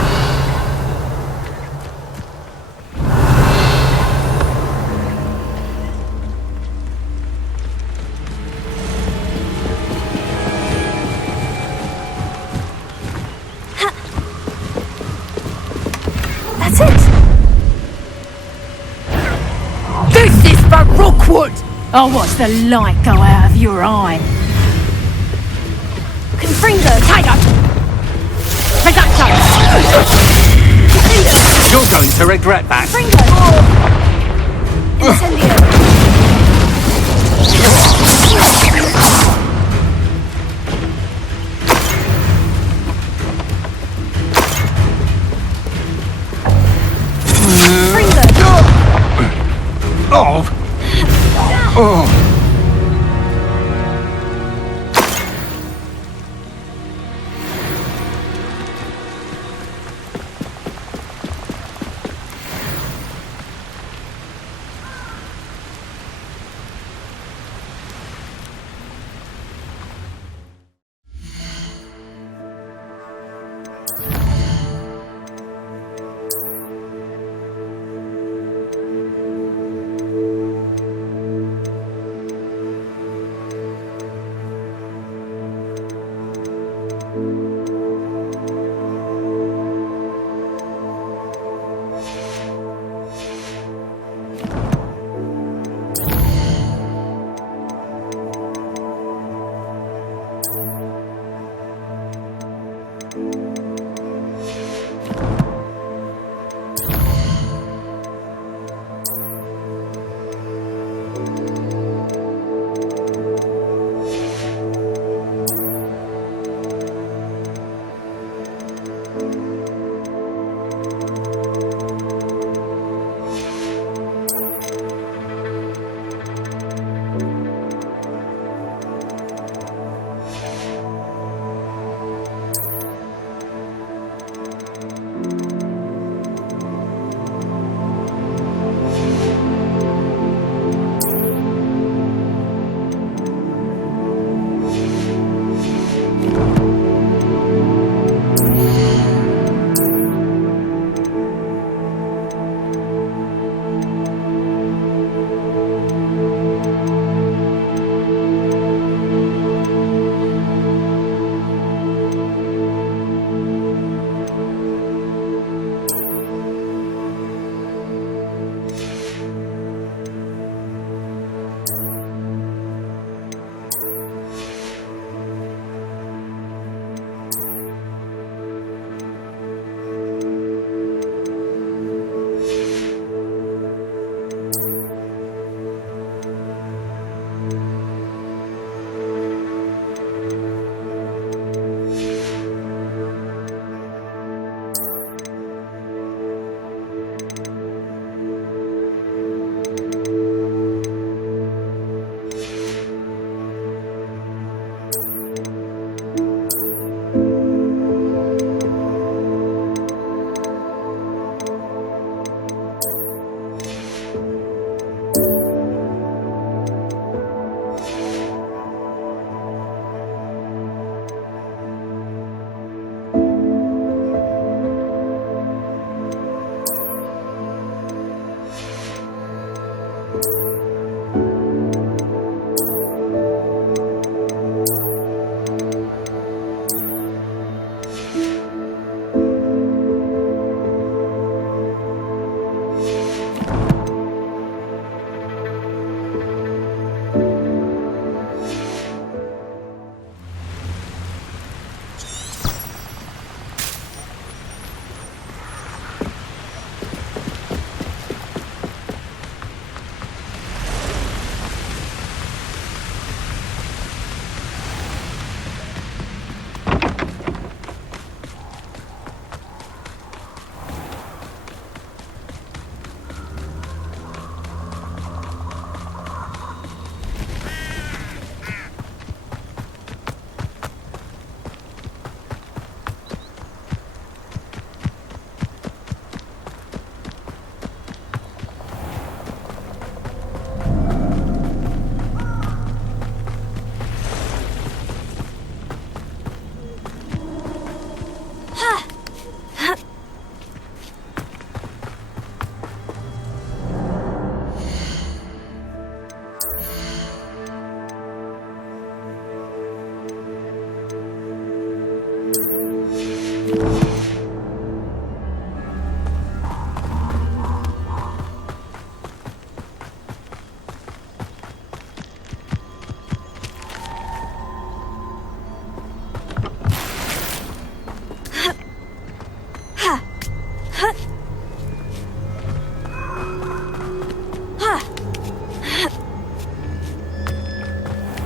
That's it. This is for Rookwood! I'll watch the light go out of your eye. Confringo. Tiger! Presacto! You're going to regret that. Confringo. Incendio. Oh! Oh!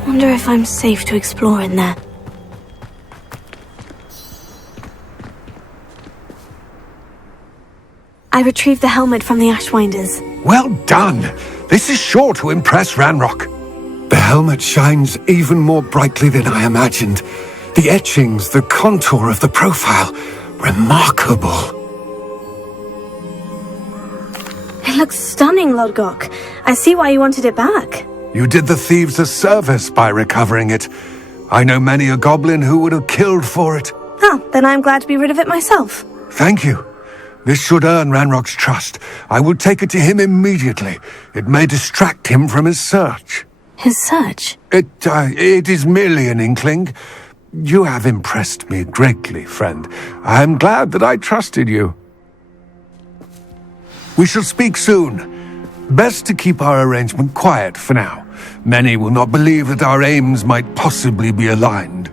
Wonder if I'm safe to explore in there. I retrieved the helmet from the Ashwinders. Well done! This is sure to impress Ranrock. The helmet shines even more brightly than I imagined. The etchings, the contour of the profile. Remarkable. It looks stunning, Lodgok. I see why you wanted it back. You did the thieves a service by recovering it. I know many a goblin who would have killed for it. Oh, then I'm glad to be rid of it myself. Thank you. This should earn Ranrock's trust. I will take it to him immediately. It may distract him from his search. His search? It is merely an inkling. You have impressed me greatly, friend. I am glad that I trusted you. We shall speak soon. Best to keep our arrangement quiet for now. Many will not believe that our aims might possibly be aligned.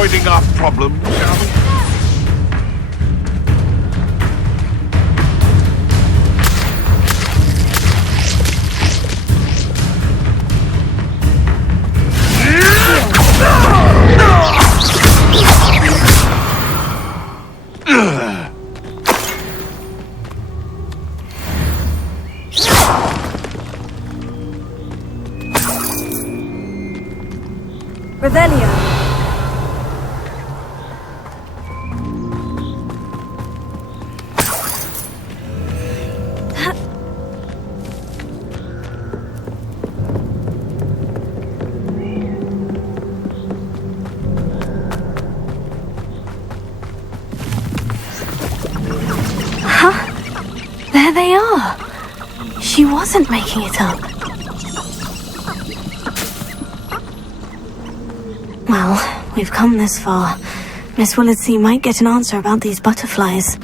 avoiding our problem, shall we? Revelio. There they are. She wasn't making it up. Well, we've come this far. Miss Willardsey might get an answer about these butterflies.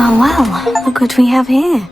Oh well, look what we have here.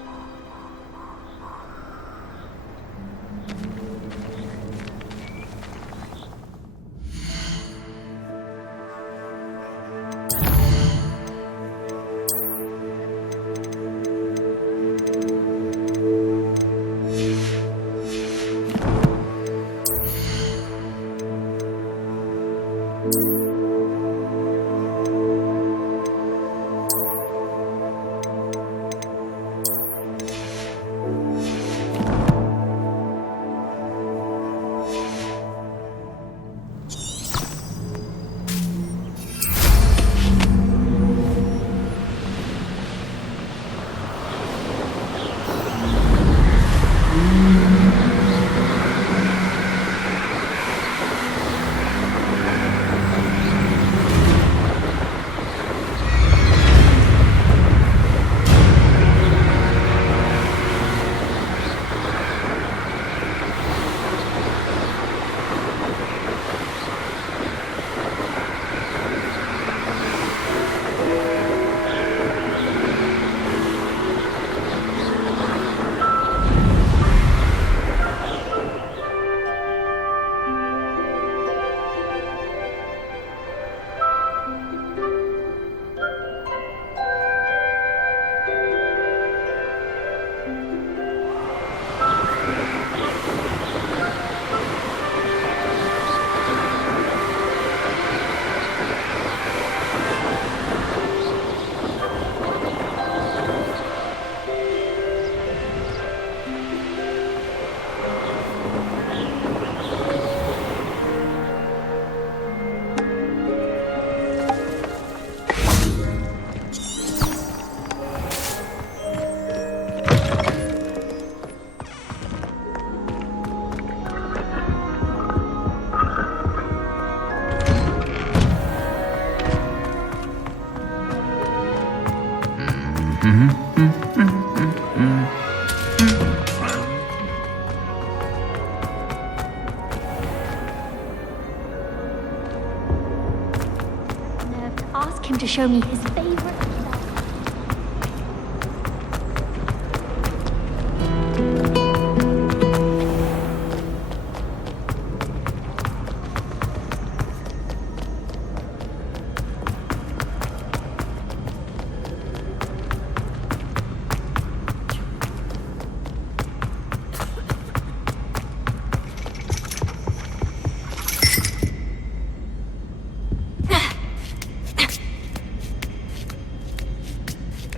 Ask him to show me his favorite.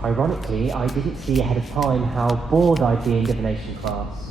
Ironically, I didn't see ahead of time how bored I'd be in divination class.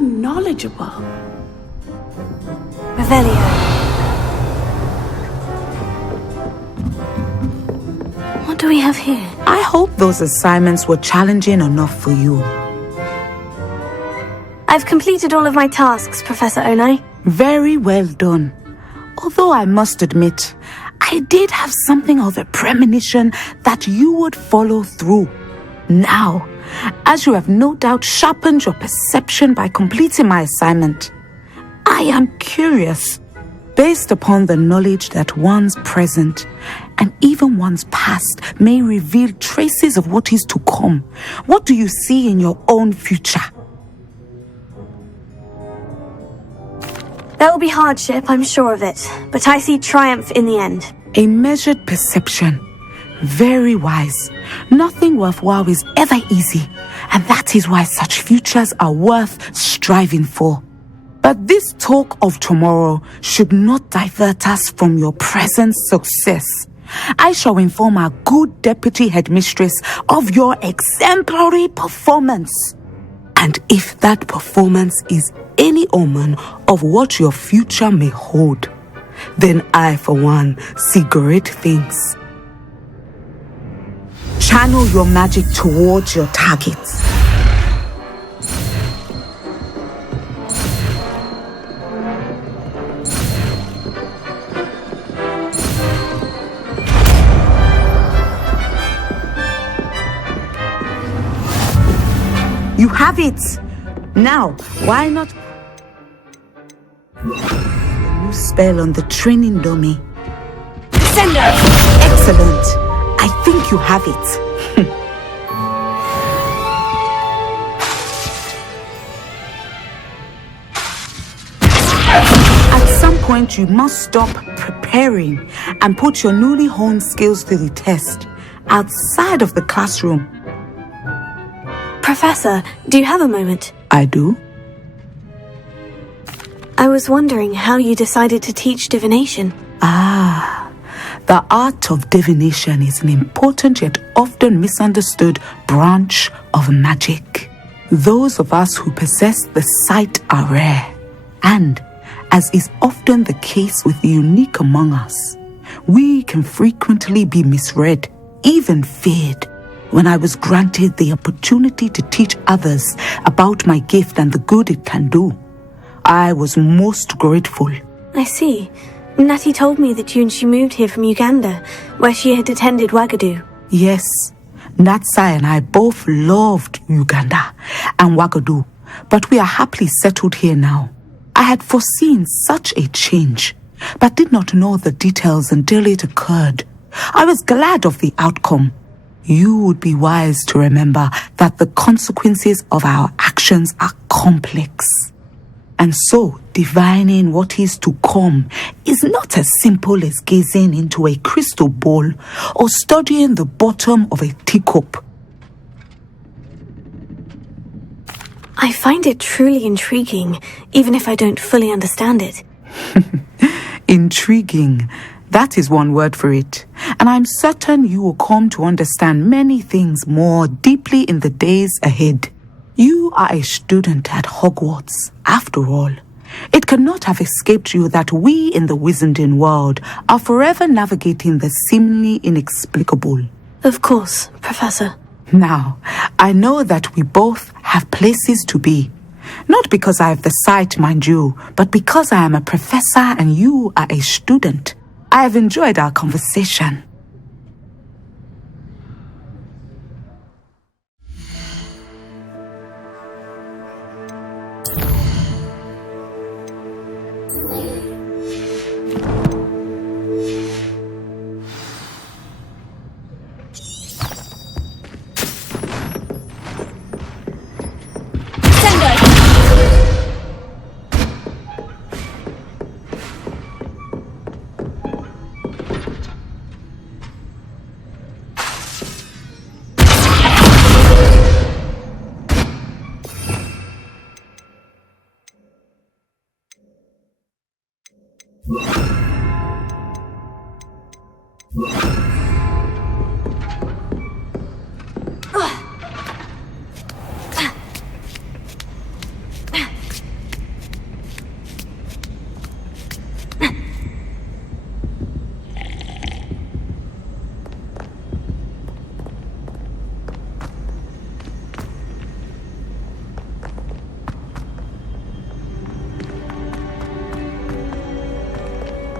knowledgeable. Revelio. What do we have here? I hope those assignments were challenging enough for you. I've completed all of my tasks, Professor Onai. Very well done. Although I must admit, I did have something of a premonition that you would follow through. Now, as you have no doubt sharpened your perception by completing my assignment, I am curious, based upon the knowledge that one's present and even one's past may reveal traces of what is to come. What do you see in your own future? There will be hardship, I'm sure of it, but I see triumph in the end. A measured perception. Very wise. Nothing worthwhile is ever easy, and that is why such futures are worth striving for. But this talk of tomorrow should not divert us from your present success. I shall inform our good deputy headmistress of your exemplary performance. And if that performance is any omen of what your future may hold, then I, for one, see great things. Channel your magic towards your targets. You have it! Now, why not a new spell on the training dummy? Sender! Excellent! I think you have it. At some point, you must stop preparing and put your newly honed skills to the test outside of the classroom. Professor, do you have a moment? I do. I was wondering how you decided to teach divination. The art of divination is an important yet often misunderstood branch of magic. Those of us who possess the sight are rare, and, as is often the case with the unique among us, we can frequently be misread, even feared. When I was granted the opportunity to teach others about my gift and the good it can do, I was most grateful. I see. Natty told me that you and she moved here from Uganda, where she had attended Wagadu. Yes, Natsai and I both loved Uganda and Wagadu, but we are happily settled here now. I had foreseen such a change, but did not know the details until it occurred. I was glad of the outcome. You would be wise to remember that the consequences of our actions are complex. And so, divining what is to come is not as simple as gazing into a crystal ball or studying the bottom of a teacup. I find it truly intriguing, even if I don't fully understand it. Intriguing. That is one word for it. And I'm certain you will come to understand many things more deeply in the days ahead. You are a student at Hogwarts, after all. It cannot have escaped you that we in the Wizarding world are forever navigating the seemingly inexplicable. Of course, Professor. Now, I know that we both have places to be. Not because I have the sight, mind you, but because I am a professor and you are a student. I have enjoyed our conversation.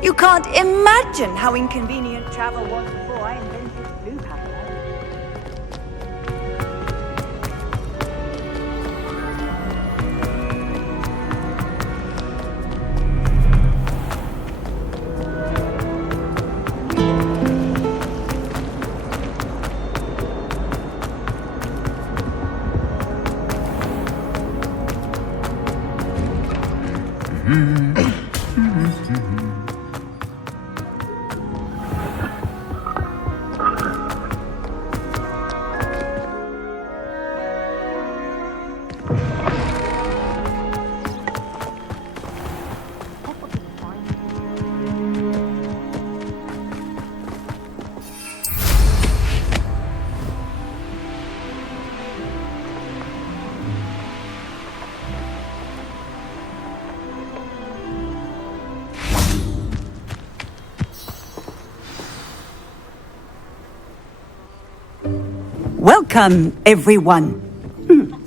You can't imagine how inconvenient travel was before I invented Blue Panther. Welcome, everyone.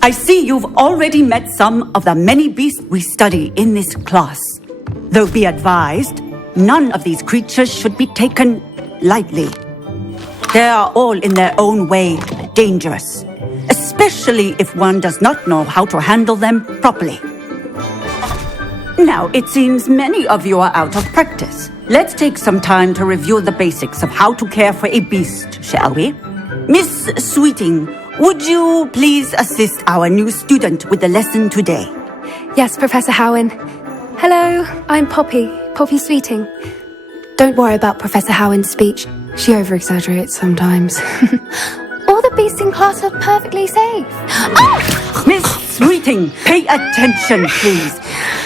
I see you've already met some of the many beasts we study in this class. Though be advised, none of these creatures should be taken lightly. They are all in their own way dangerous, especially if one does not know how to handle them properly. Now, it seems many of you are out of practice. Let's take some time to review the basics of how to care for a beast, shall we? Miss Sweeting, would you please assist our new student with the lesson today? Yes, Professor Howen. Hello, I'm Poppy Sweeting. Don't worry about Professor Howen's speech. She over-exaggerates sometimes. All the beasts in class are perfectly safe. Oh! Miss Sweeting, pay attention, please.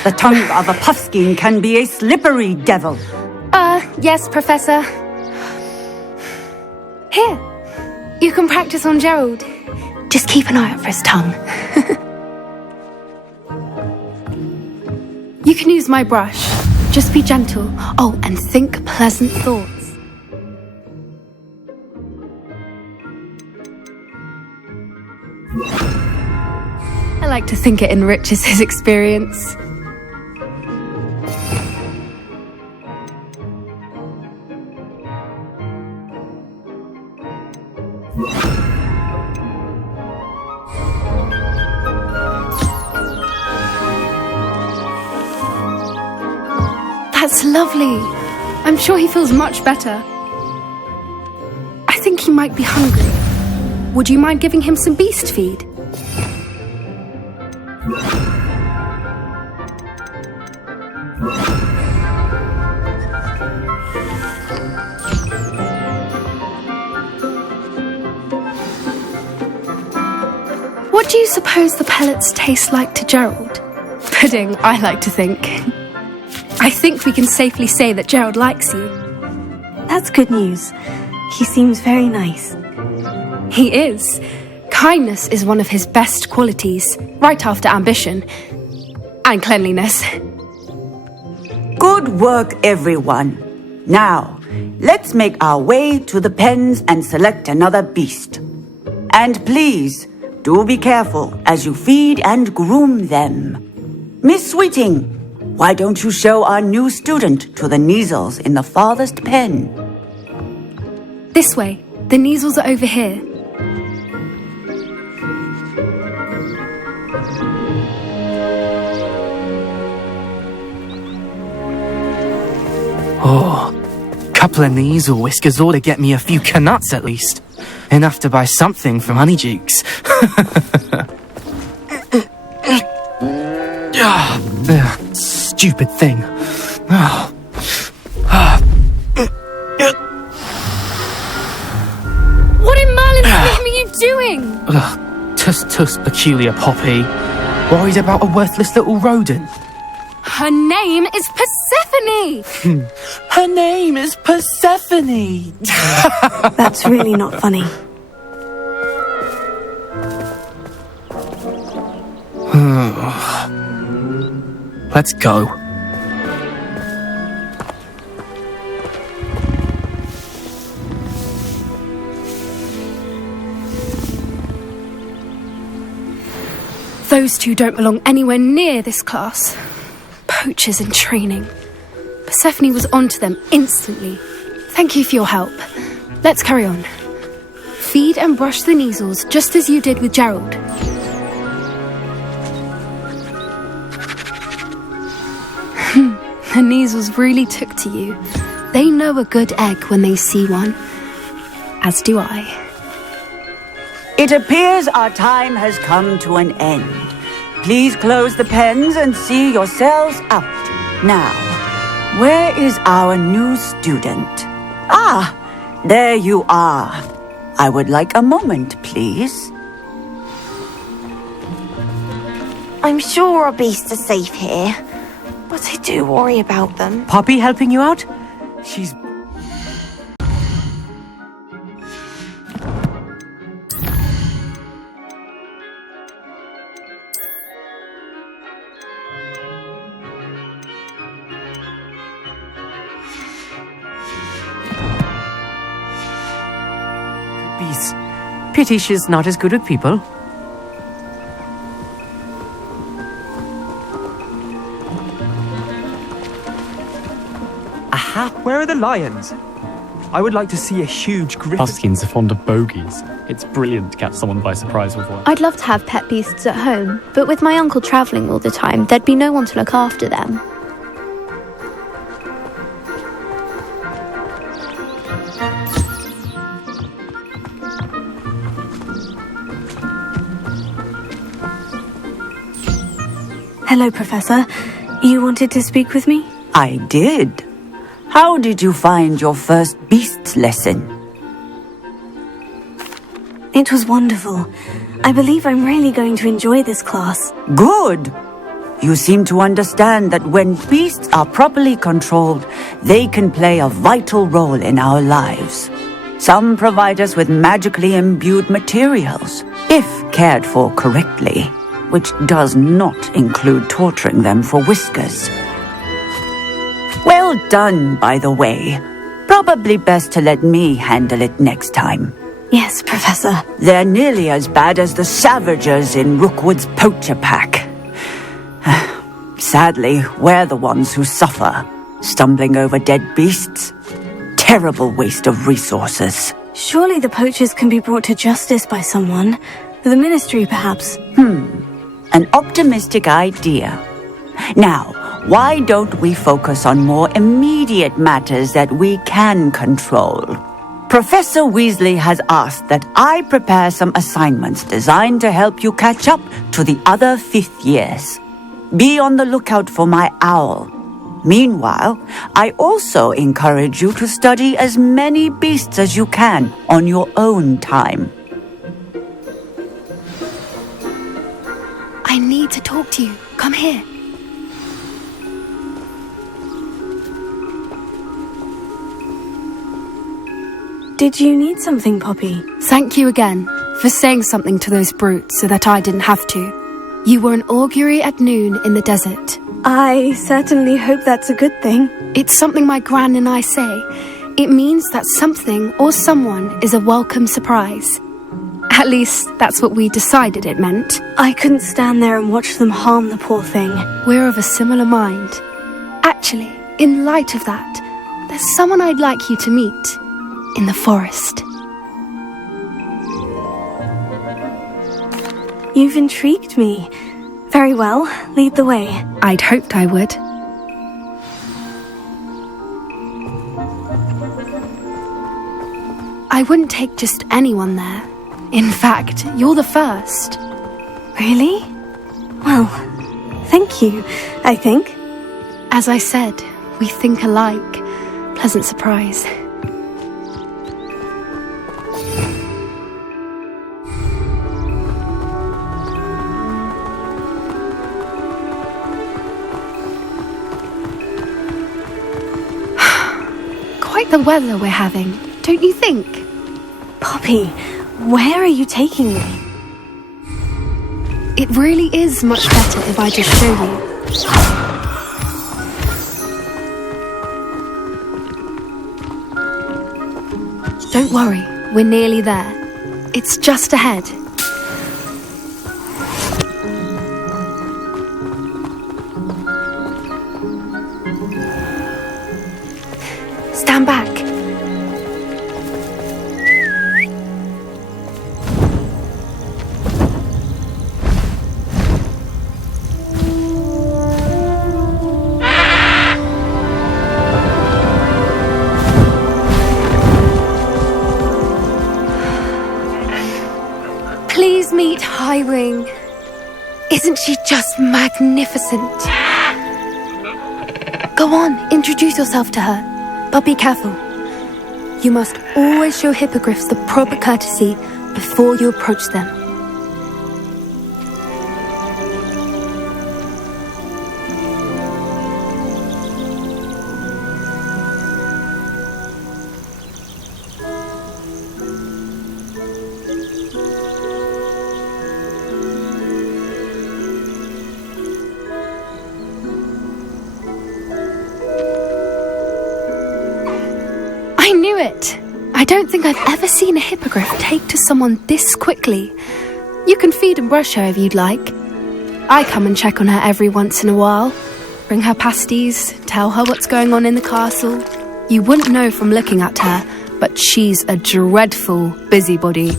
The tongue of a puffskein can be a slippery devil. Yes, Professor. Here. You can practice on Gerald. Just keep an eye out for his tongue. You can use my brush. Just be gentle. Oh, and think pleasant thoughts. I like to think it enriches his experience. That's lovely. I'm sure he feels much better. I think he might be hungry. Would you mind giving him some beast feed? What do you suppose the pellets taste like to Gerald? Pudding, I like to think. I think we can safely say that Gerald likes you. That's good news. He seems very nice. He is. Kindness is one of his best qualities, right after ambition. And cleanliness. Good work, everyone. Now, let's make our way to the pens and select another beast. And please, do be careful as you feed and groom them. Miss Sweeting, why don't you show our new student to the Kneazles in the farthest pen? This way. The Kneazles are over here. Oh, couple of Kneazle whiskers ought to get me a few canuts at least. Enough to buy something from Honeydukes. Stupid thing. What in Merlin's name are you doing? Tuss, peculiar Poppy. Worried about a worthless little rodent. Her name is Persephone! Her name is Persephone! That's really not funny. Let's go. Those two don't belong anywhere near this class. Poachers in training. Persephone was onto them instantly. Thank you for your help. Let's carry on. Feed and brush the Neasels just as you did with Gerald. The Neasels really took to you. They know a good egg when they see one. As do I. It appears our time has come to an end. Please close the pens and see yourselves out. Now, where is our new student? Ah, there you are. I would like a moment, please. I'm sure our beasts are safe here, but I do worry about them. Poppy helping you out? She's... Beast. Pity she's not as good with people. Aha! Where are the lions? I would like to see a huge griffin. Huskins are fond of bogies. It's brilliant to catch someone by surprise with one. I'd love to have pet beasts at home, but with my uncle travelling all the time, there'd be no one to look after them. Hello, Professor. You wanted to speak with me? I did. How did you find your first beasts lesson? It was wonderful. I believe I'm really going to enjoy this class. Good! You seem to understand that when beasts are properly controlled, they can play a vital role in our lives. Some provide us with magically imbued materials, if cared for correctly, which does not include torturing them for whiskers. Well done, by the way. Probably best to let me handle it next time. Yes, Professor. They're nearly as bad as the Savagers in Rookwood's poacher pack. Sadly, we're the ones who suffer, stumbling over dead beasts. Terrible waste of resources. Surely the poachers can be brought to justice by someone. The Ministry, perhaps. An optimistic idea. Now, why don't we focus on more immediate matters that we can control? Professor Weasley has asked that I prepare some assignments designed to help you catch up to the other 5th years. Be on the lookout for my owl. Meanwhile, I also encourage you to study as many beasts as you can on your own time. I need to talk to you. Come here. Did you need something, Poppy? Thank you again for saying something to those brutes so that I didn't have to. You were an augury at noon in the desert. I certainly hope that's a good thing. It's something my gran and I say. It means that something or someone is a welcome surprise. At least, that's what we decided it meant. I couldn't stand there and watch them harm the poor thing. We're of a similar mind. Actually, in light of that, there's someone I'd like you to meet. In the forest. You've intrigued me. Very well, lead the way. I'd hoped I would. I wouldn't take just anyone there. In fact, you're the first. Really? Well, thank you, I think. As I said, we think alike. Pleasant surprise. Quite the weather we're having, don't you think? Poppy, where are you taking me? It really is much better if I just show you. Don't worry, we're nearly there. It's just ahead. Highwing. Isn't she just magnificent? Go on, introduce yourself to her. But be careful. You must always show hippogriffs the proper courtesy before you approach them. I knew it! I don't think I've ever seen a hippogriff take to someone this quickly. You can feed and brush her if you'd like. I come and check on her every once in a while. Bring her pasties, tell her what's going on in the castle. You wouldn't know from looking at her, but she's a dreadful busybody.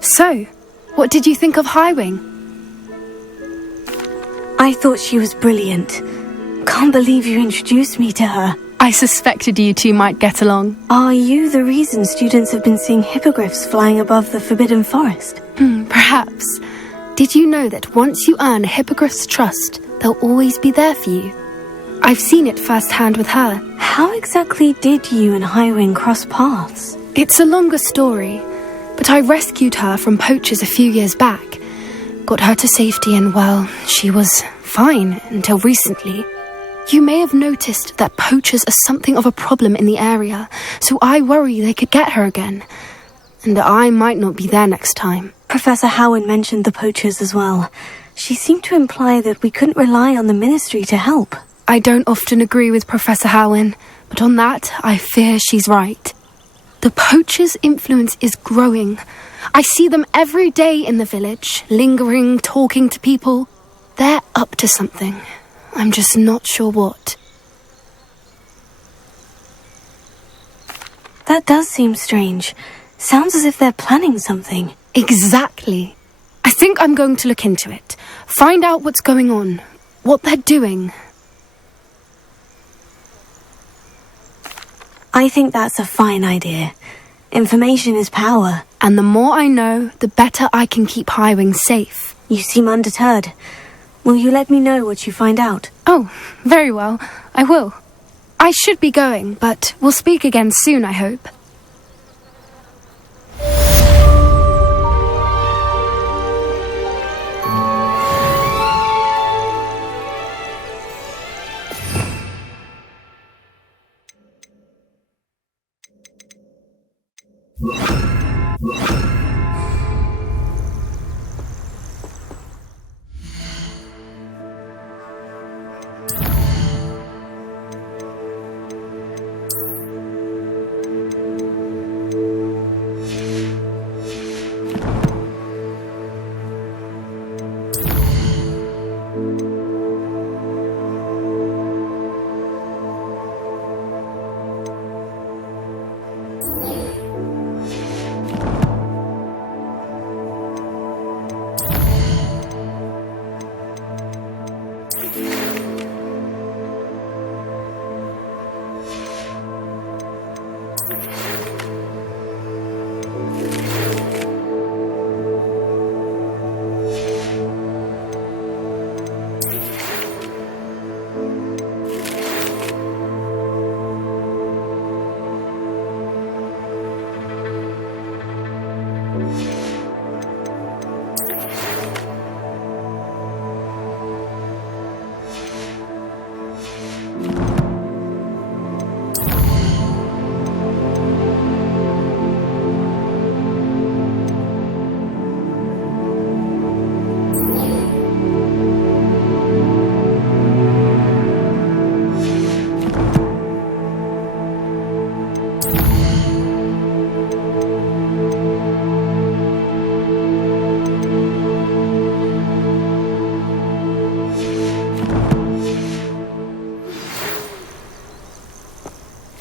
So, what did you think of Highwing? I thought she was brilliant. Can't believe you introduced me to her. I suspected you two might get along. Are you the reason students have been seeing hippogriffs flying above the Forbidden Forest? Perhaps. Did you know that once you earn a hippogriff's trust, they'll always be there for you? I've seen it firsthand with her. How exactly did you and Highwing cross paths? It's a longer story, but I rescued her from poachers a few years back. Got her to safety and, well, she was fine until recently. You may have noticed that poachers are something of a problem in the area, so I worry they could get her again. And I might not be there next time. Professor Howard mentioned the poachers as well. She seemed to imply that we couldn't rely on the ministry to help. I don't often agree with Professor Howin, but on that, I fear she's right. The poachers' influence is growing. I see them every day in the village, lingering, talking to people. They're up to something. I'm just not sure what. That does seem strange. Sounds as if they're planning something. Exactly. I think I'm going to look into it. Find out what's going on, what they're doing. I think that's a fine idea. Information is power. And the more I know, the better I can keep Highwing safe. You seem undeterred. Will you let me know what you find out? Oh, very well. I will. I should be going, but we'll speak again soon, I hope.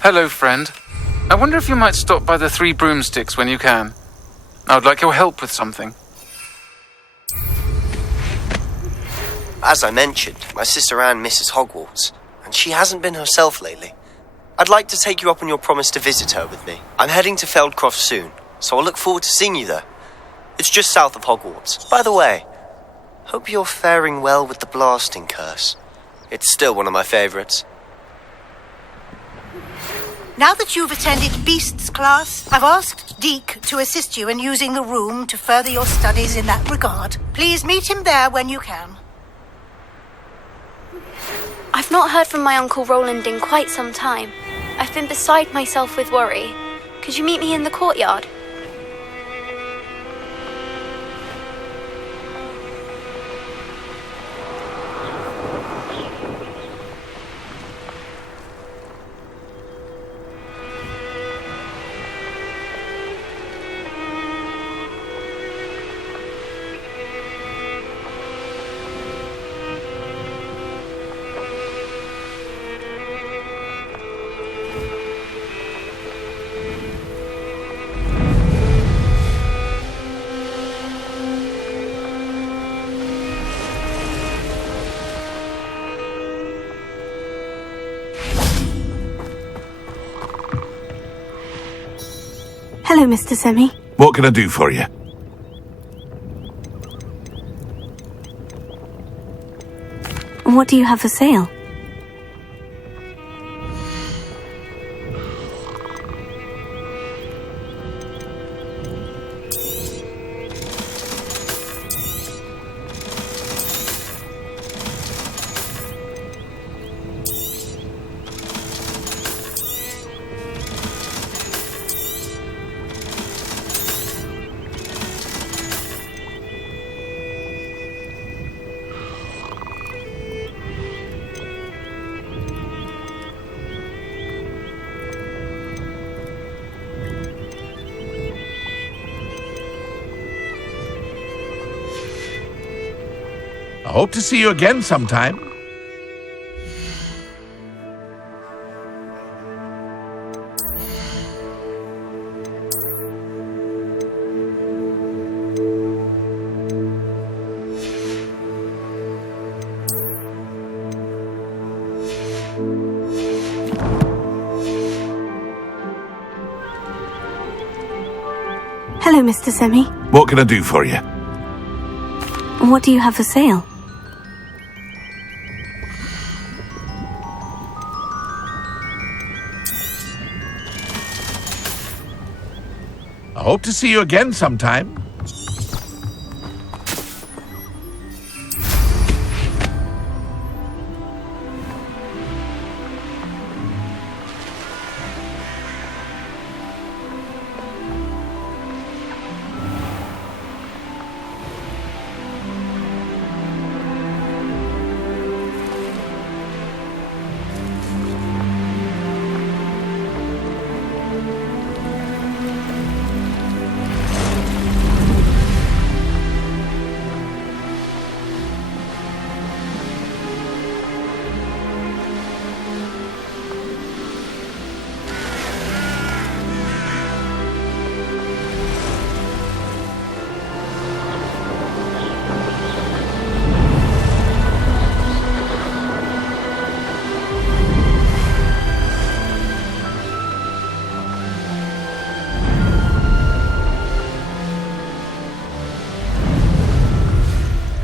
Hello, friend. I wonder if you might stop by the Three Broomsticks when you can. I would like your help with something. As I mentioned, my sister Anne misses Hogwarts, and she hasn't been herself lately. I'd like to take you up on your promise to visit her with me. I'm heading to Feldcroft soon, so I'll look forward to seeing you there. It's just south of Hogwarts. By the way, hope you're faring well with the blasting curse. It's still one of my favourites. Now that you've attended Beasts class, I've asked Deke to assist you in using the room to further your studies in that regard. Please meet him there when you can. I've not heard from my Uncle Roland in quite some time. I've been beside myself with worry. Could you meet me in the courtyard? Hello, Mr. Semi. What can I do for you? What do you have for sale? I hope to see you again sometime. Hello, Mr. Semi. What can I do for you? What do you have for sale? I hope to see you again sometime.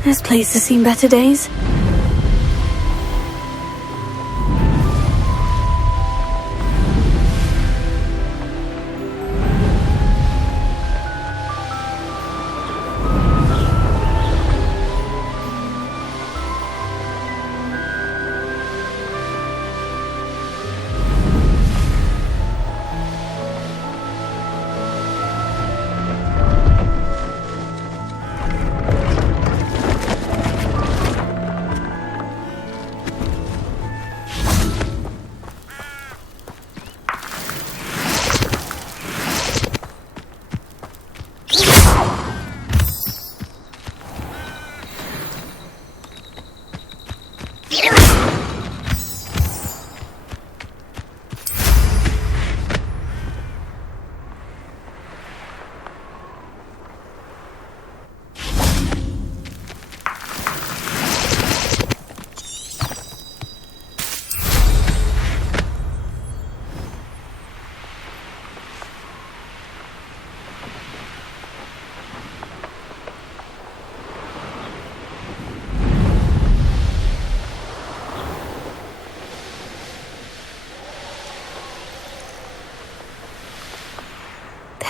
This place has seen better days.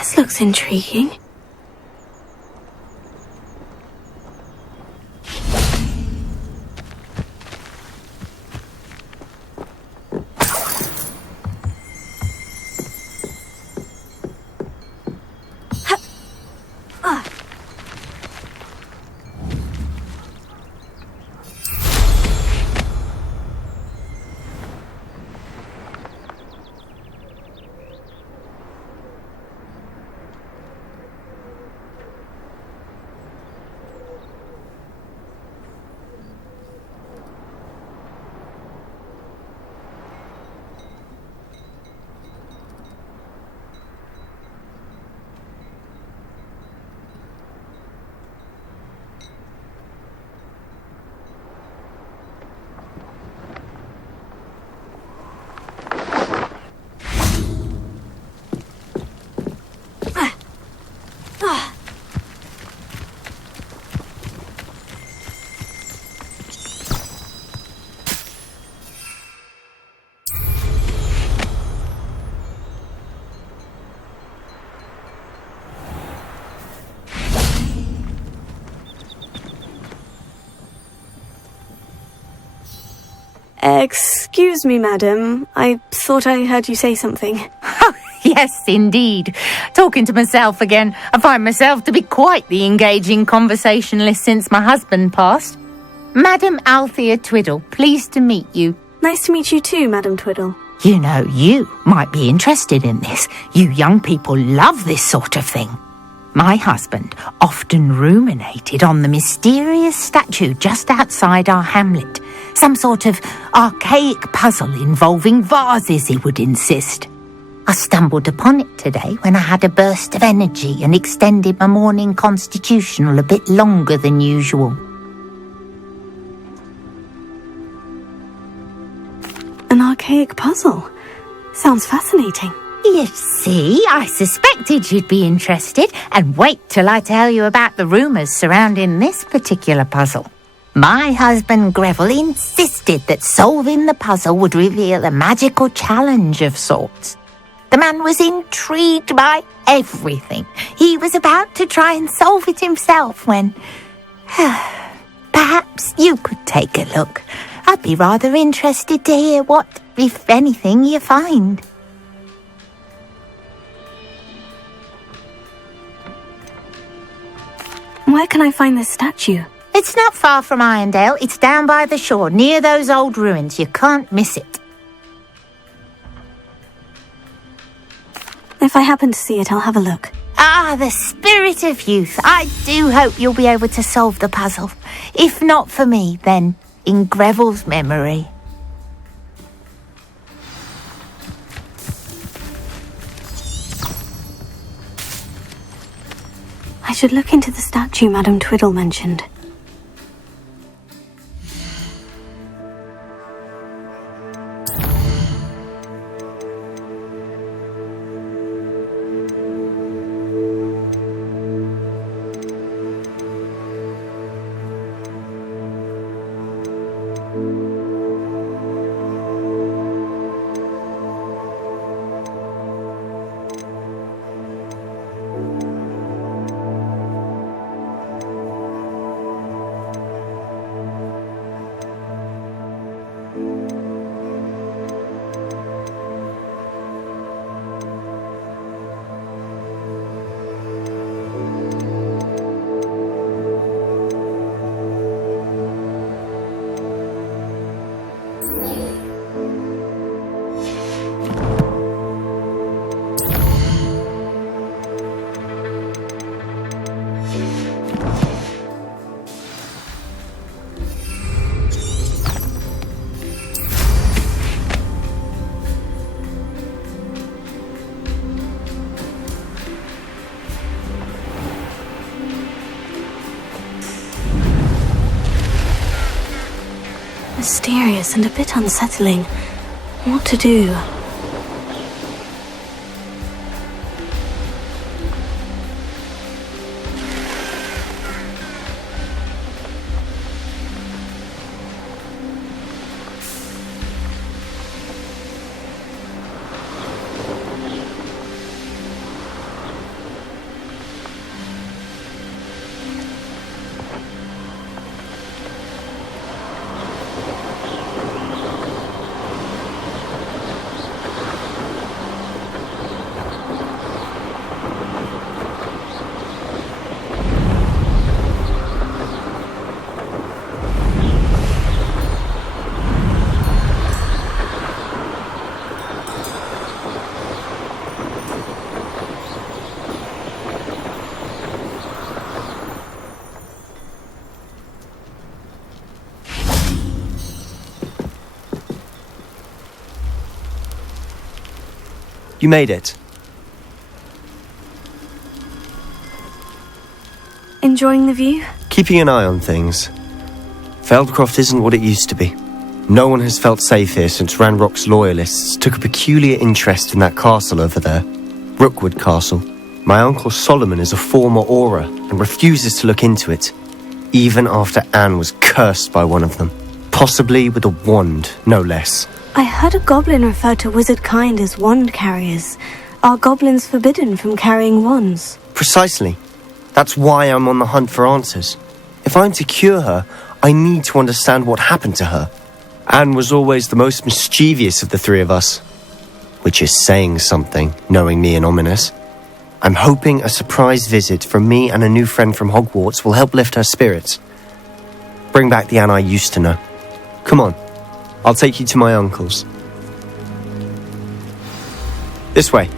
This looks intriguing. Excuse me, madam. I thought I heard you say something. Yes, indeed. Talking to myself again. I find myself to be quite the engaging conversationalist since my husband passed. Madam Althea Twiddle, pleased to meet you. Nice to meet you too, Madam Twiddle. You know, you might be interested in this. You young people love this sort of thing. My husband often ruminated on the mysterious statue just outside our hamlet. Some sort of archaic puzzle involving vases, he would insist. I stumbled upon it today when I had a burst of energy and extended my morning constitutional a bit longer than usual. An archaic puzzle? Sounds fascinating. You see, I suspected you'd be interested, and wait till I tell you about the rumours surrounding this particular puzzle. My husband Greville insisted that solving the puzzle would reveal a magical challenge of sorts. The man was intrigued by everything. He was about to try and solve it himself when... Perhaps you could take a look. I'd be rather interested to hear what, if anything, you find. Where can I find this statue? It's not far from Irondale. It's down by the shore, near those old ruins. You can't miss it. If I happen to see it, I'll have a look. Ah, the spirit of youth. I do hope you'll be able to solve the puzzle. If not for me, then in Greville's memory. I should look into the statue Madam Twiddle mentioned. Mysterious and a bit unsettling. What to do? You made it. Enjoying the view? Keeping an eye on things. Feldcroft isn't what it used to be. No one has felt safe here since Ranrock's loyalists took a peculiar interest in that castle over there. Rookwood Castle. My uncle Solomon is a former Auror and refuses to look into it, even after Anne was cursed by one of them. Possibly with a wand, no less. I heard a goblin refer to wizard kind as wand carriers. Are goblins forbidden from carrying wands? Precisely. That's why I'm on the hunt for answers. If I'm to cure her, I need to understand what happened to her. Anne was always the most mischievous of the three of us. Which is saying something, knowing me and Ominous. I'm hoping a surprise visit from me and a new friend from Hogwarts will help lift her spirits. Bring back the Anne I used to know. Come on, I'll take you to my uncle's. This way.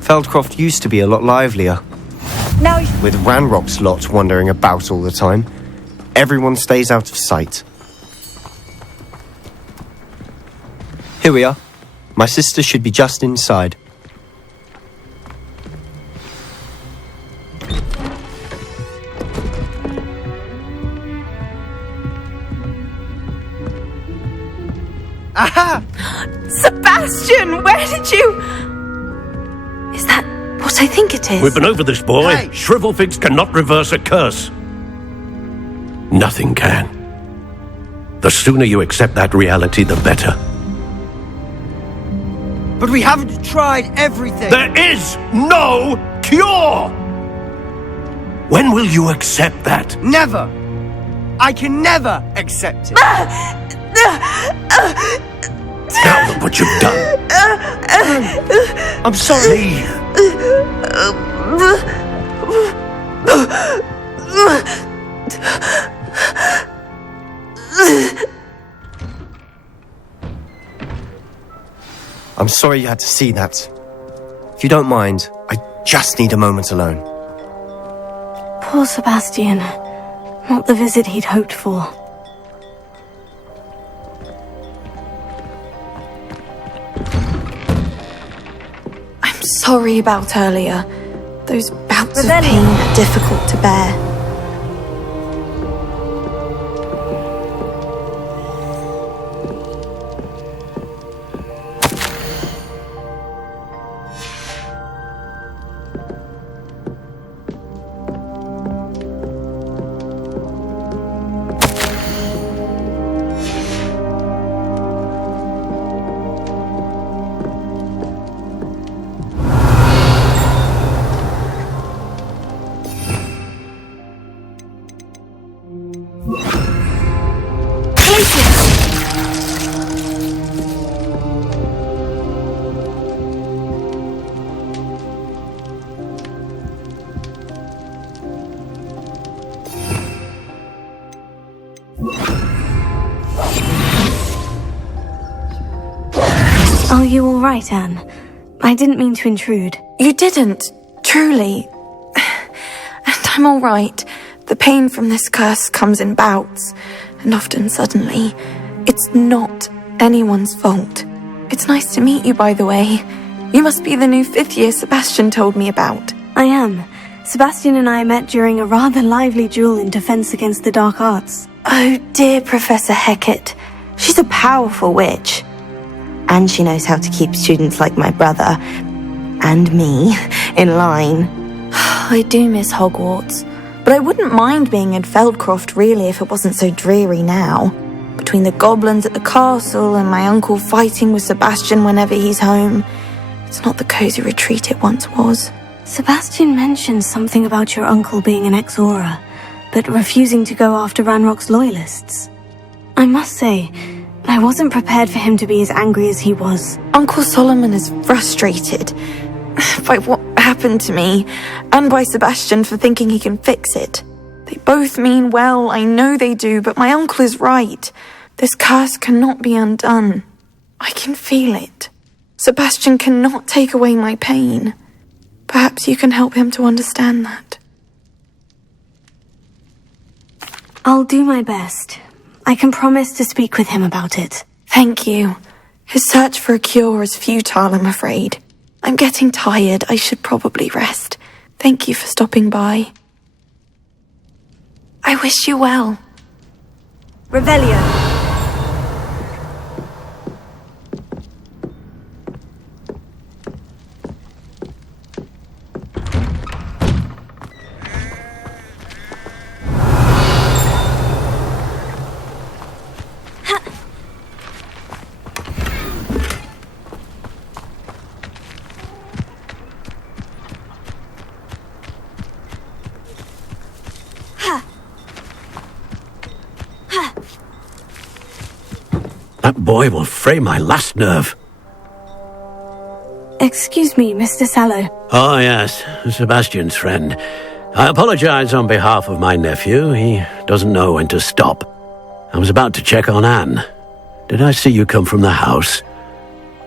Feldcroft used to be a lot livelier. Now, with Ranrock's lot wandering about all the time, everyone stays out of sight. Here we are. My sister should be just inside. Aha! Sebastian, where did you... Is that what I think it is? We've been over this, boy. Hey. Shrivelfigs cannot reverse a curse. Nothing can. The sooner you accept that reality, the better. But we haven't tried everything. There is no cure! When will you accept that? Never! I can never accept it. Now look what you've done. I'm sorry. I'm sorry you had to see that. If you don't mind, I just need a moment alone. Poor Sebastian. Not the visit he'd hoped for. I'm sorry about earlier. Those bouts of pain are difficult to bear. Are you all right, Anne? I didn't mean to intrude. You didn't, truly. And I'm all right. The pain from this curse comes in bouts, and often suddenly. It's not anyone's fault. It's nice to meet you, by the way. You must be the new 5th year Sebastian told me about. I am. Sebastian and I met during a rather lively duel in defense against the dark arts. Oh dear, Professor Hecat. She's a powerful witch. And she knows how to keep students like my brother, and me, in line. I do miss Hogwarts, but I wouldn't mind being in Feldcroft really if it wasn't so dreary now. Between the goblins at the castle and my uncle fighting with Sebastian whenever he's home, it's not the cozy retreat it once was. Sebastian mentioned something about your uncle being an ex-Auror, but refusing to go after Ranrock's loyalists. I must say, I wasn't prepared for him to be as angry as he was. Uncle Solomon is frustrated by what happened to me, and by Sebastian for thinking he can fix it. They both mean well, I know they do, but my uncle is right. This curse cannot be undone. I can feel it. Sebastian cannot take away my pain. Perhaps you can help him to understand that. I'll do my best. I can promise to speak with him about it. Thank you. His search for a cure is futile, I'm afraid. I'm getting tired. I should probably rest. Thank you for stopping by. I wish you well. Revelio. That boy will fray my last nerve. Excuse me, Mr. Sallow. Oh, yes, Sebastian's friend. I apologize on behalf of my nephew. He doesn't know when to stop. I was about to check on Anne. Did I see you come from the house?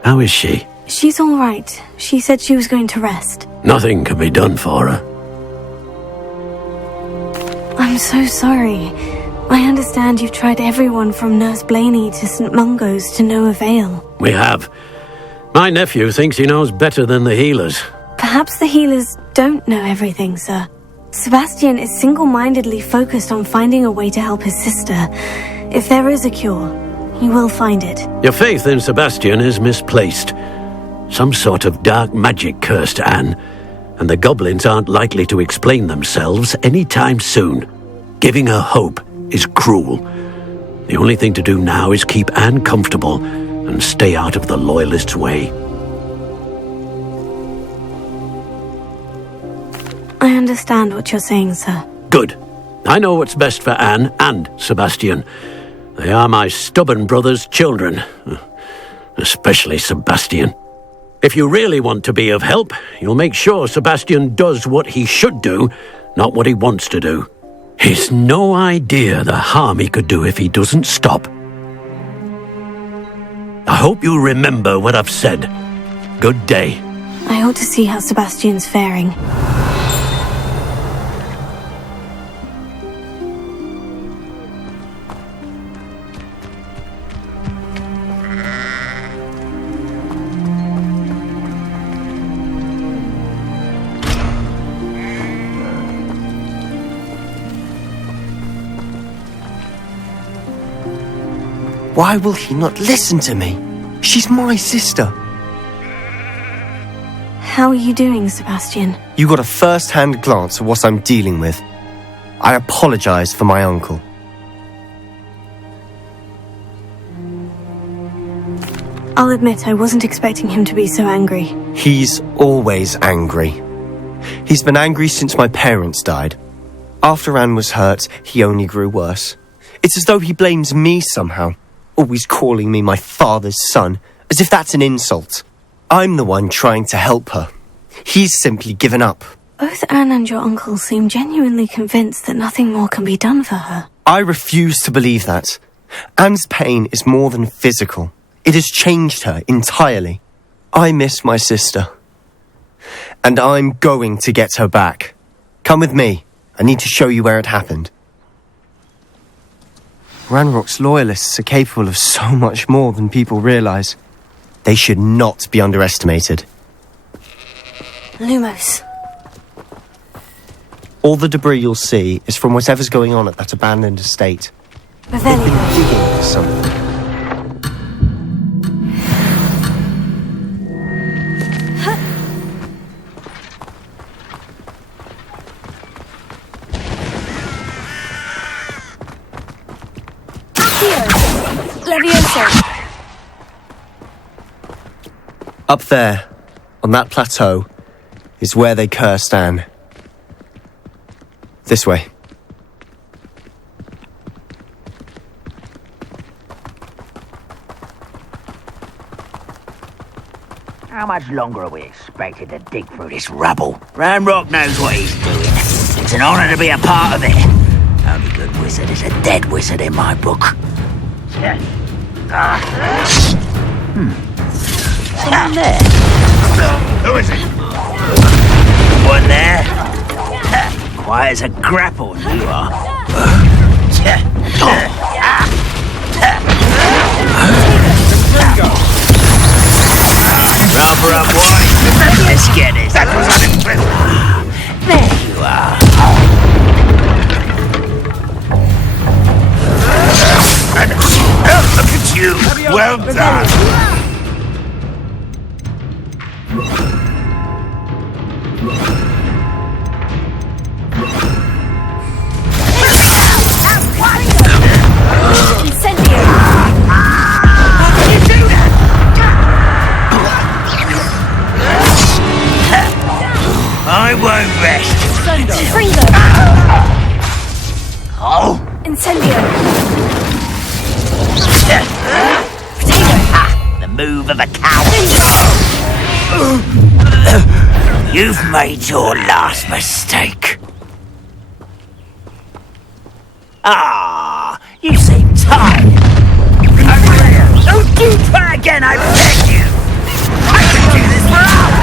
How is she? She's all right. She said she was going to rest. Nothing can be done for her. I'm so sorry. I understand you've tried everyone from Nurse Blaney to St. Mungo's to no avail. We have. My nephew thinks he knows better than the healers. Perhaps the healers don't know everything, sir. Sebastian is single-mindedly focused on finding a way to help his sister. If there is a cure, he will find it. Your faith in Sebastian is misplaced. Some sort of dark magic cursed Anne, and the goblins aren't likely to explain themselves anytime soon. Giving her hope is cruel. The only thing to do now is keep Anne comfortable and stay out of the Loyalists' way. I understand what you're saying, sir. Good. I know what's best for Anne and Sebastian. They are my stubborn brother's children. Especially Sebastian. If you really want to be of help, you'll make sure Sebastian does what he should do, not what he wants to do. He's no idea the harm he could do if he doesn't stop. I hope you'll remember what I've said. Good day. I ought to see how Sebastian's faring. Why will he not listen to me? She's my sister. How are you doing, Sebastian? You got a first-hand glance at what I'm dealing with. I apologize for my uncle. I'll admit I wasn't expecting him to be so angry. He's always angry. He's been angry since my parents died. After Anne was hurt, he only grew worse. It's as though he blames me somehow. Always calling me my father's son, as if that's an insult. I'm the one trying to help her. He's simply given up. Both Anne and your uncle seem genuinely convinced that nothing more can be done for her. I refuse to believe that. Anne's pain is more than physical. It has changed her entirely. I miss my sister. And I'm going to get her back. Come with me. I need to show you where it happened. Ranrock's Loyalists are capable of so much more than people realise. They should not be underestimated. Lumos. All the debris you'll see is from whatever's going on at that abandoned estate. Revelio. Digging for something. Up there, on that plateau, is where they cursed Anne. This way. How much longer are we expected to dig through this rubble? Ranrock knows what he's doing. It's an honor to be a part of it. Only good wizard is a dead wizard in my book. Someone there. Who is it? One there. Quiet as a grapple, you are. Rather unwise. Let's get it. That was unimpressive. There you are. Look at you. Well done. I won't rest. Fringo! Oh! Incendio! The move of a coward. You've made your last mistake. Ah, you seem tired. Don't do try again, I beg you. I can do this for hours.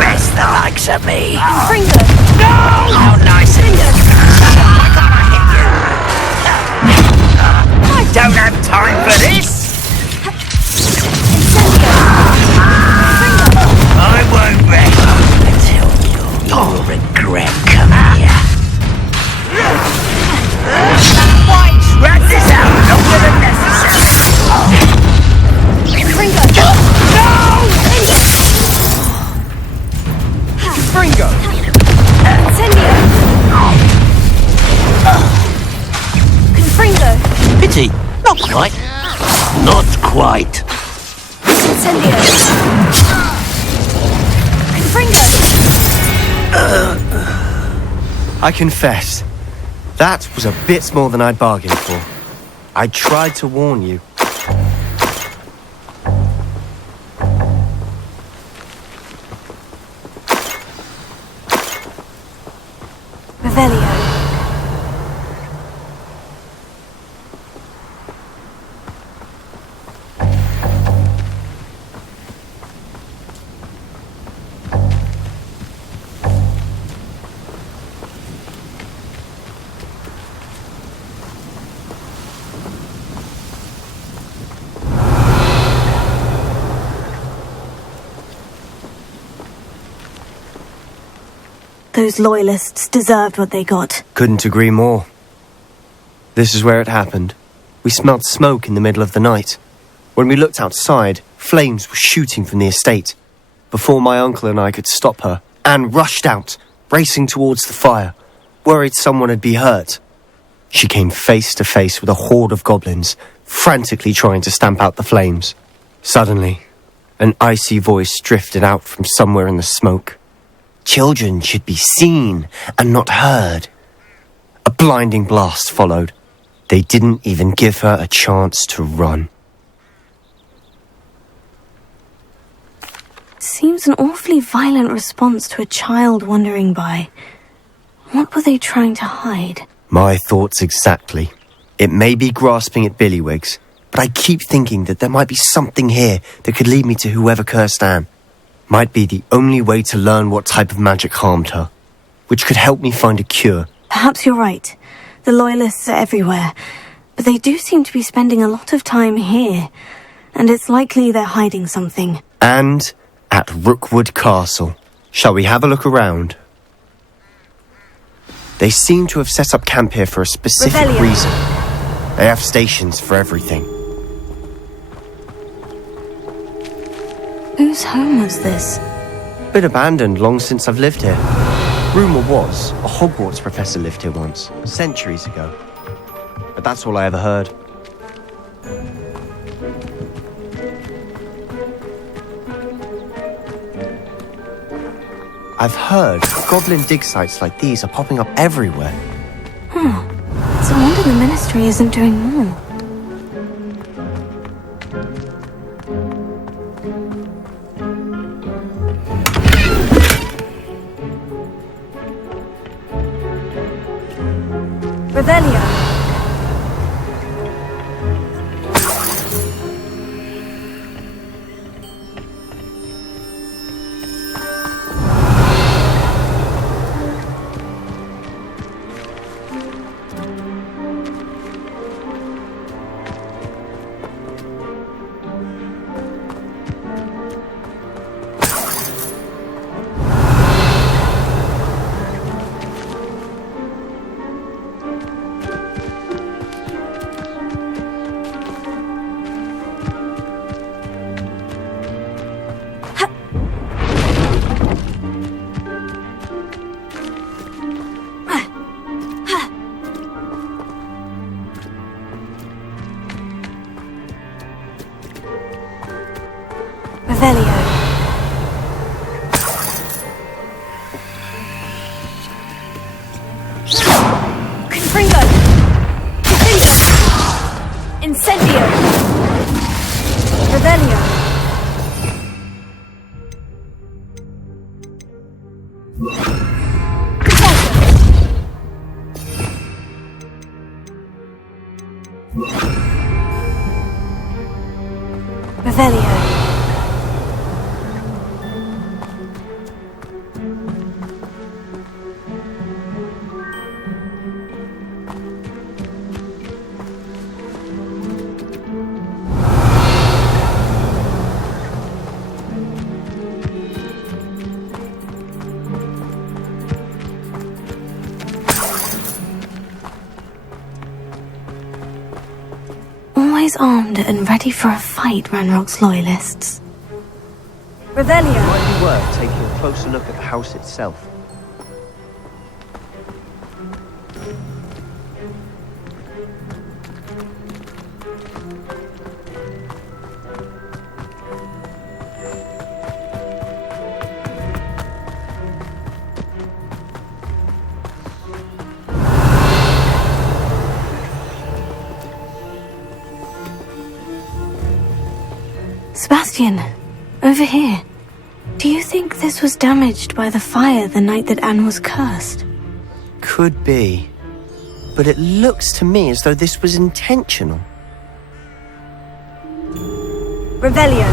Best the likes of me. Fringo! No! How nice it is. Why can't I hit you? I don't have time for this. I won't rest until you'll regret coming here. Why drag this out longer than necessary? Fringo! No! Fringo! Incendio! Confringo! Pity, not quite. Not quite. Incendio! Confringo! I confess, that was a bit more than I'd bargained for. I tried to warn you. Revelio. Those loyalists deserved what they got. Couldn't agree more. This is where it happened. We smelled smoke in the middle of the night. When we looked outside, flames were shooting from the estate. Before my uncle and I could stop her, Anne rushed out, racing towards the fire, worried someone had been hurt. She came face to face with a horde of goblins, frantically trying to stamp out the flames. Suddenly, an icy voice drifted out from somewhere in the smoke. Children should be seen and not heard. A blinding blast followed. They didn't even give her a chance to run. Seems an awfully violent response to a child wandering by. What were they trying to hide? My thoughts exactly. It may be grasping at Billywigs, but I keep thinking that there might be something here that could lead me to whoever cursed Anne. Might be the only way to learn what type of magic harmed her, which could help me find a cure. Perhaps you're right. The loyalists are everywhere, but they do seem to be spending a lot of time here, and it's likely they're hiding something. And at Rookwood Castle. Shall we have a look around? They seem to have set up camp here for a specific reason. They have stations for everything. Whose home was this? Been abandoned long since I've lived here. Rumour was, a Hogwarts professor lived here once, centuries ago. But that's all I ever heard. I've heard goblin dig sites like these are popping up everywhere. It's a wonder the Ministry isn't doing more. Revelio! Revelio. Always armed and ready for a fight, Ranrock's loyalists. Revelio. It might be worth taking a closer look at the house itself. Sebastian, over here. Do you think this was damaged by the fire the night that Anne was cursed? Could be. But it looks to me as though this was intentional. Revelio.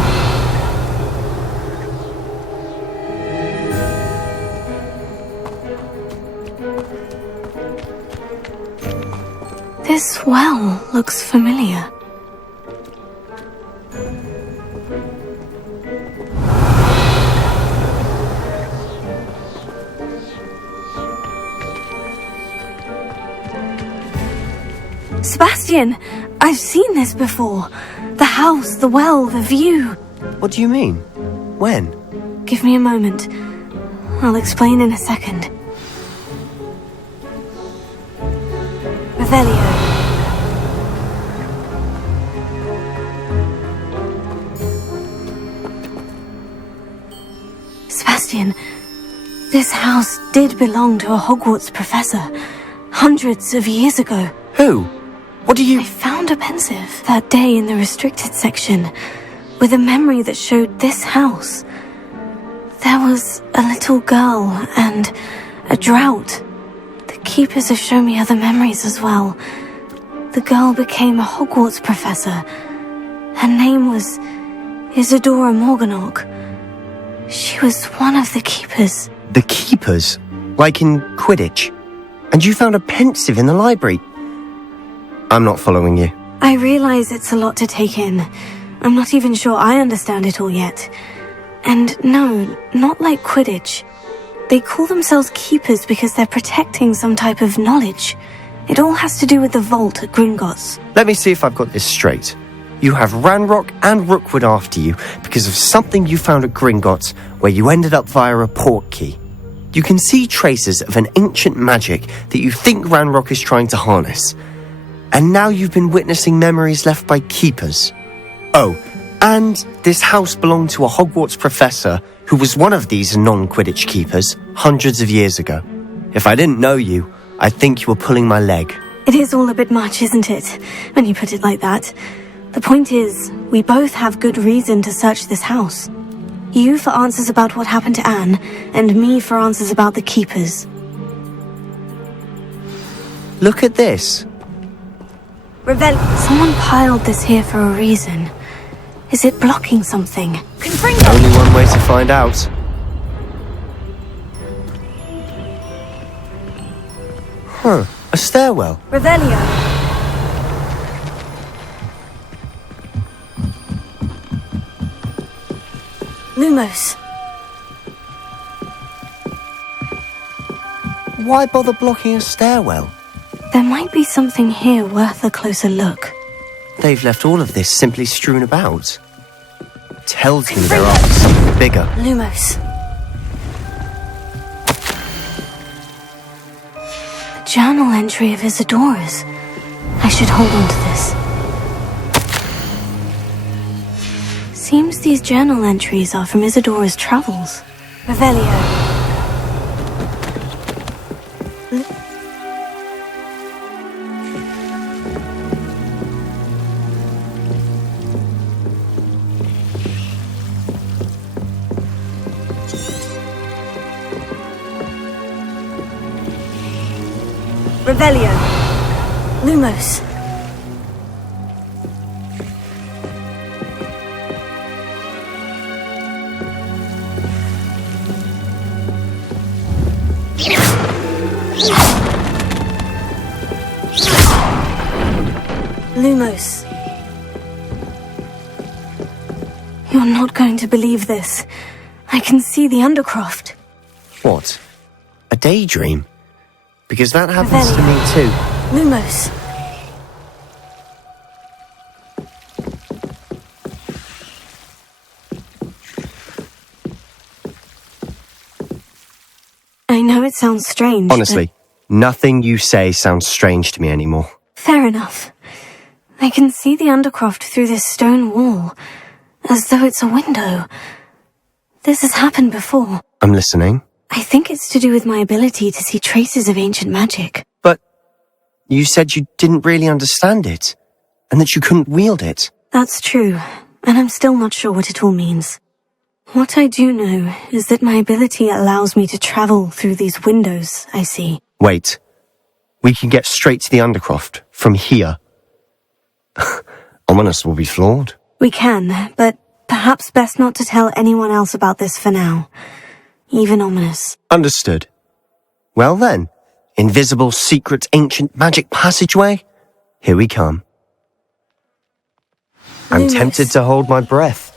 This well looks familiar. Sebastian, I've seen this before. The house, the well, the view. What do you mean? When? Give me a moment. I'll explain in a second. Revelio. Sebastian, this house did belong to a Hogwarts professor, hundreds of years ago. Who? What do you... I found a pensive that day in the restricted section, with a memory that showed this house. There was a little girl and a drought. The keepers have shown me other memories as well. The girl became a Hogwarts professor. Her name was Isadora Morganach. She was one of the keepers. The keepers? Like in Quidditch? And you found a pensive in the library? I'm not following you. I realize it's a lot to take in. I'm not even sure I understand it all yet. And no, not like Quidditch. They call themselves keepers because they're protecting some type of knowledge. It all has to do with the vault at Gringotts. Let me see if I've got this straight. You have Ranrock and Rookwood after you because of something you found at Gringotts where you ended up via a portkey. You can see traces of an ancient magic that you think Ranrock is trying to harness. And now you've been witnessing memories left by keepers. Oh, and this house belonged to a Hogwarts professor who was one of these non-Quidditch keepers hundreds of years ago. If I didn't know you, I'd think you were pulling my leg. It is all a bit much, isn't it, when you put it like that? The point is, we both have good reason to search this house. You for answers about what happened to Anne, and me for answers about the keepers. Look at this. Someone piled this here for a reason. Is it blocking something? Only one way to find out. Huh, a stairwell. Revelio. Lumos. Why bother blocking a stairwell? There might be something here worth a closer look. They've left all of this simply strewn about. Tells me they're after something bigger. Lumos. A journal entry of Isadora's. I should hold on to this. Seems these journal entries are from Isadora's travels. Revelio. Revelio. Lumos. Lumos. You're not going to believe this. I can see the Undercroft. What? A daydream? Because that happens to me too. Lumos. I know it sounds strange. Honestly, nothing you say sounds strange to me anymore. Fair enough. I can see the Undercroft through this stone wall, as though it's a window. This has happened before. I'm listening. I think it's to do with my ability to see traces of ancient magic. But you said you didn't really understand it, and that you couldn't wield it. That's true, and I'm still not sure what it all means. What I do know is that my ability allows me to travel through these windows I see. Wait. We can get straight to the Undercroft from here. Ominous will be floored. We can, but perhaps best not to tell anyone else about this for now. Even Ominous. Understood. Well then, invisible, secret, ancient magic passageway? Here we come. I'm tempted to hold my breath.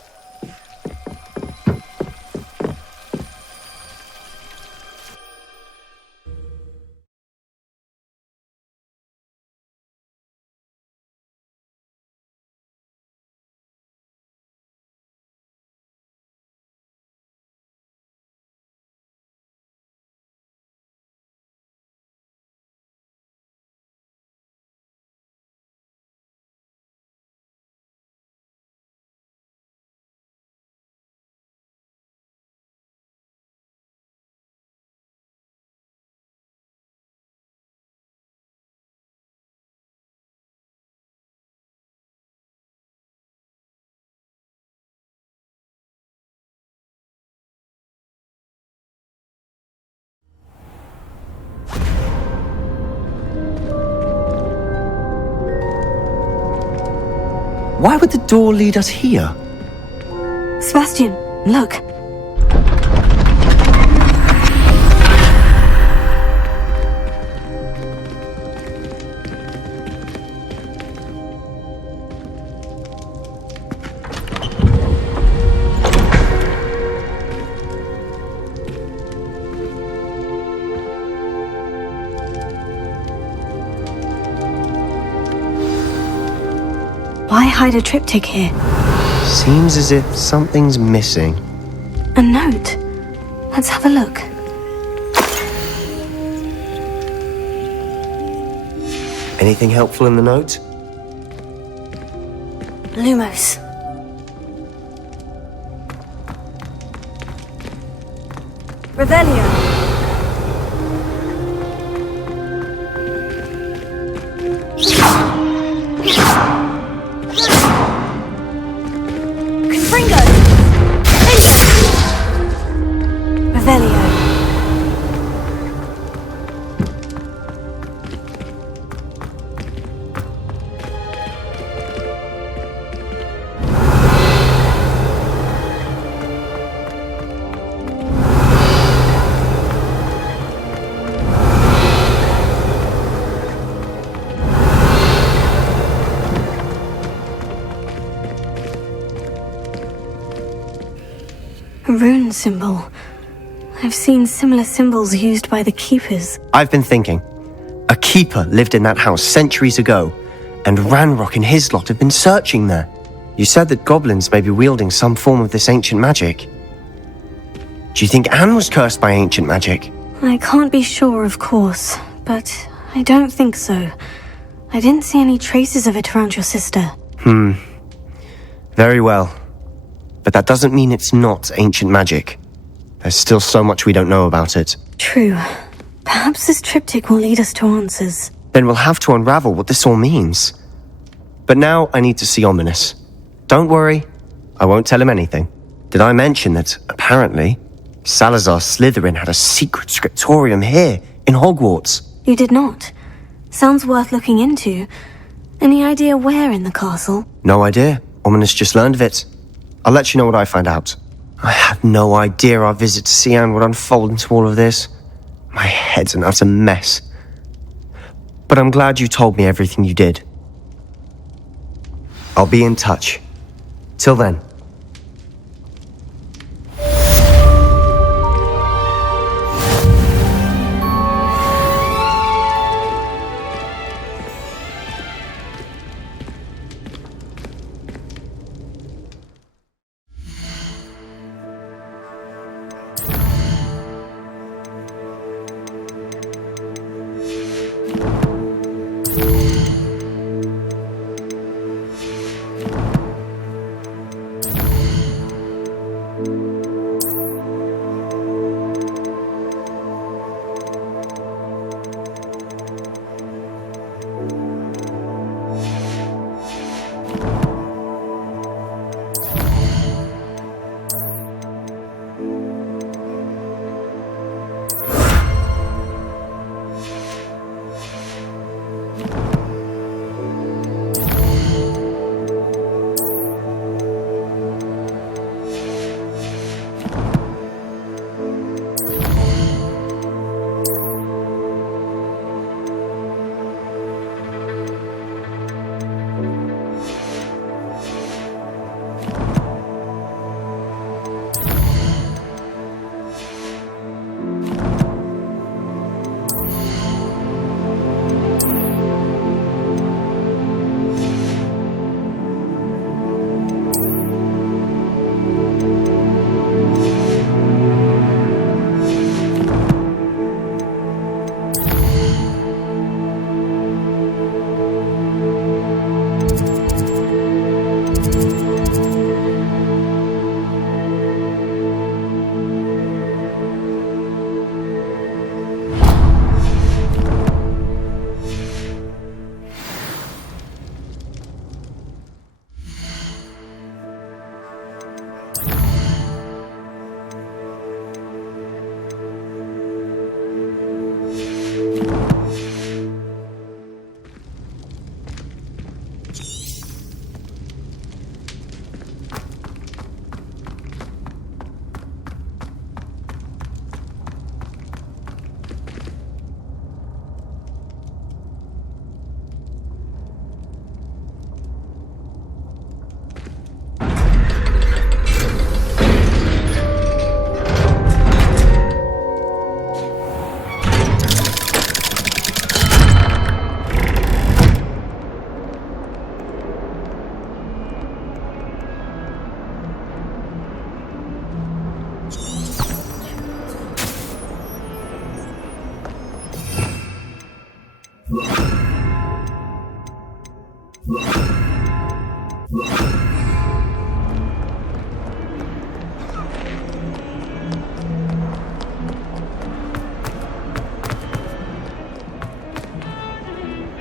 Why would the door lead us here? Sebastian, look. Why hide a triptych here? Seems as if something's missing. A note. Let's have a look. Anything helpful in the note? Lumos. Revelio. A rune symbol. I've seen similar symbols used by the Keepers. I've been thinking. A Keeper lived in that house centuries ago, and Ranrock and his lot have been searching there. You said that goblins may be wielding some form of this ancient magic. Do you think Anne was cursed by ancient magic? I can't be sure, of course, but I don't think so. I didn't see any traces of it around your sister. Very well. But that doesn't mean it's not ancient magic. There's still so much we don't know about it. True. Perhaps this triptych will lead us to answers. Then we'll have to unravel what this all means. But now I need to see Ominous. Don't worry, I won't tell him anything. Did I mention that, apparently, Salazar Slytherin had a secret scriptorium here, in Hogwarts? You did not. Sounds worth looking into. Any idea where in the castle? No idea. Ominous just learned of it. I'll let you know what I find out. I had no idea our visit to Cian would unfold into all of this. My head's an utter mess. But I'm glad you told me everything you did. I'll be in touch. Till then.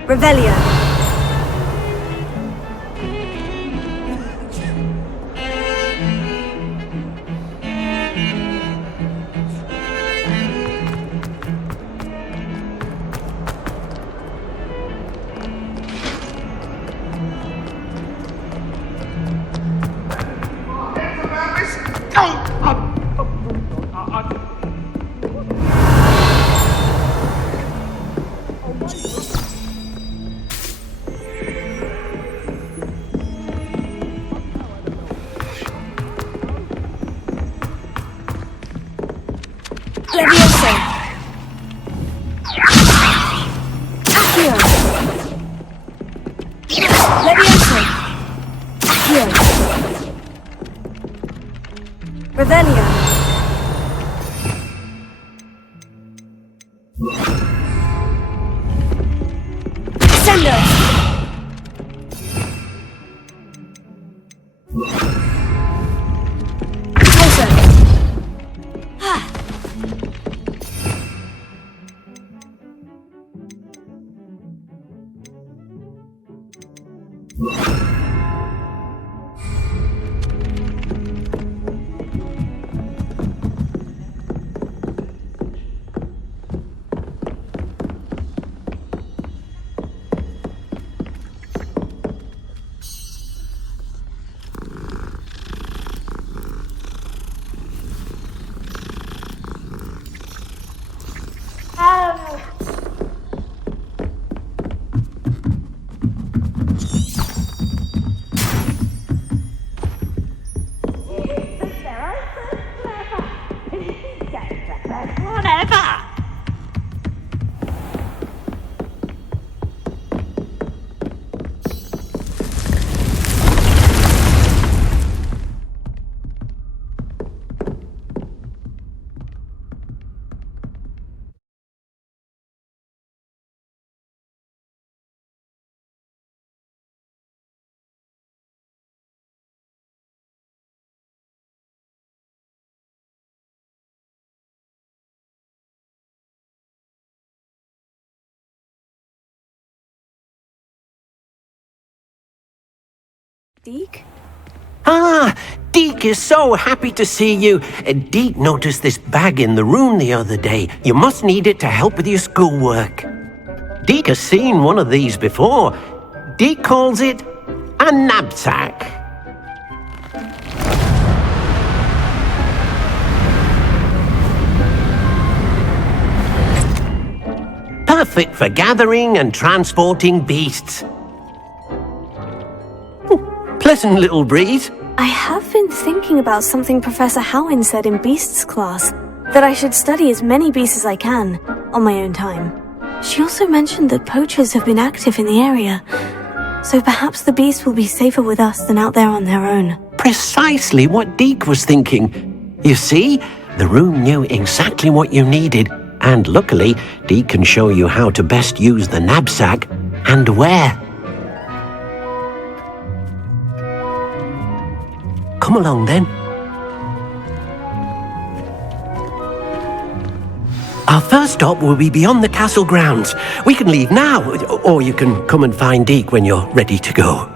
Revelio. Levioso. Accio. Levioso. Accio. Revelio. Sendo. Closer. Deke? Ah, Deke is so happy to see you. Deke noticed this bag in the room the other day. You must need it to help with your schoolwork. Deke has seen one of these before. Deke calls it a knapsack. Perfect for gathering and transporting beasts. Pleasant little breeze. I have been thinking about something Professor Howin said in Beasts class, that I should study as many beasts as I can, on my own time. She also mentioned that poachers have been active in the area, so perhaps the beasts will be safer with us than out there on their own. Precisely what Deke was thinking. You see, the room knew exactly what you needed, and luckily, Deke can show you how to best use the knapsack and where. Come along then. Our first stop will be beyond the castle grounds. We can leave now, or you can come and find Deke when you're ready to go.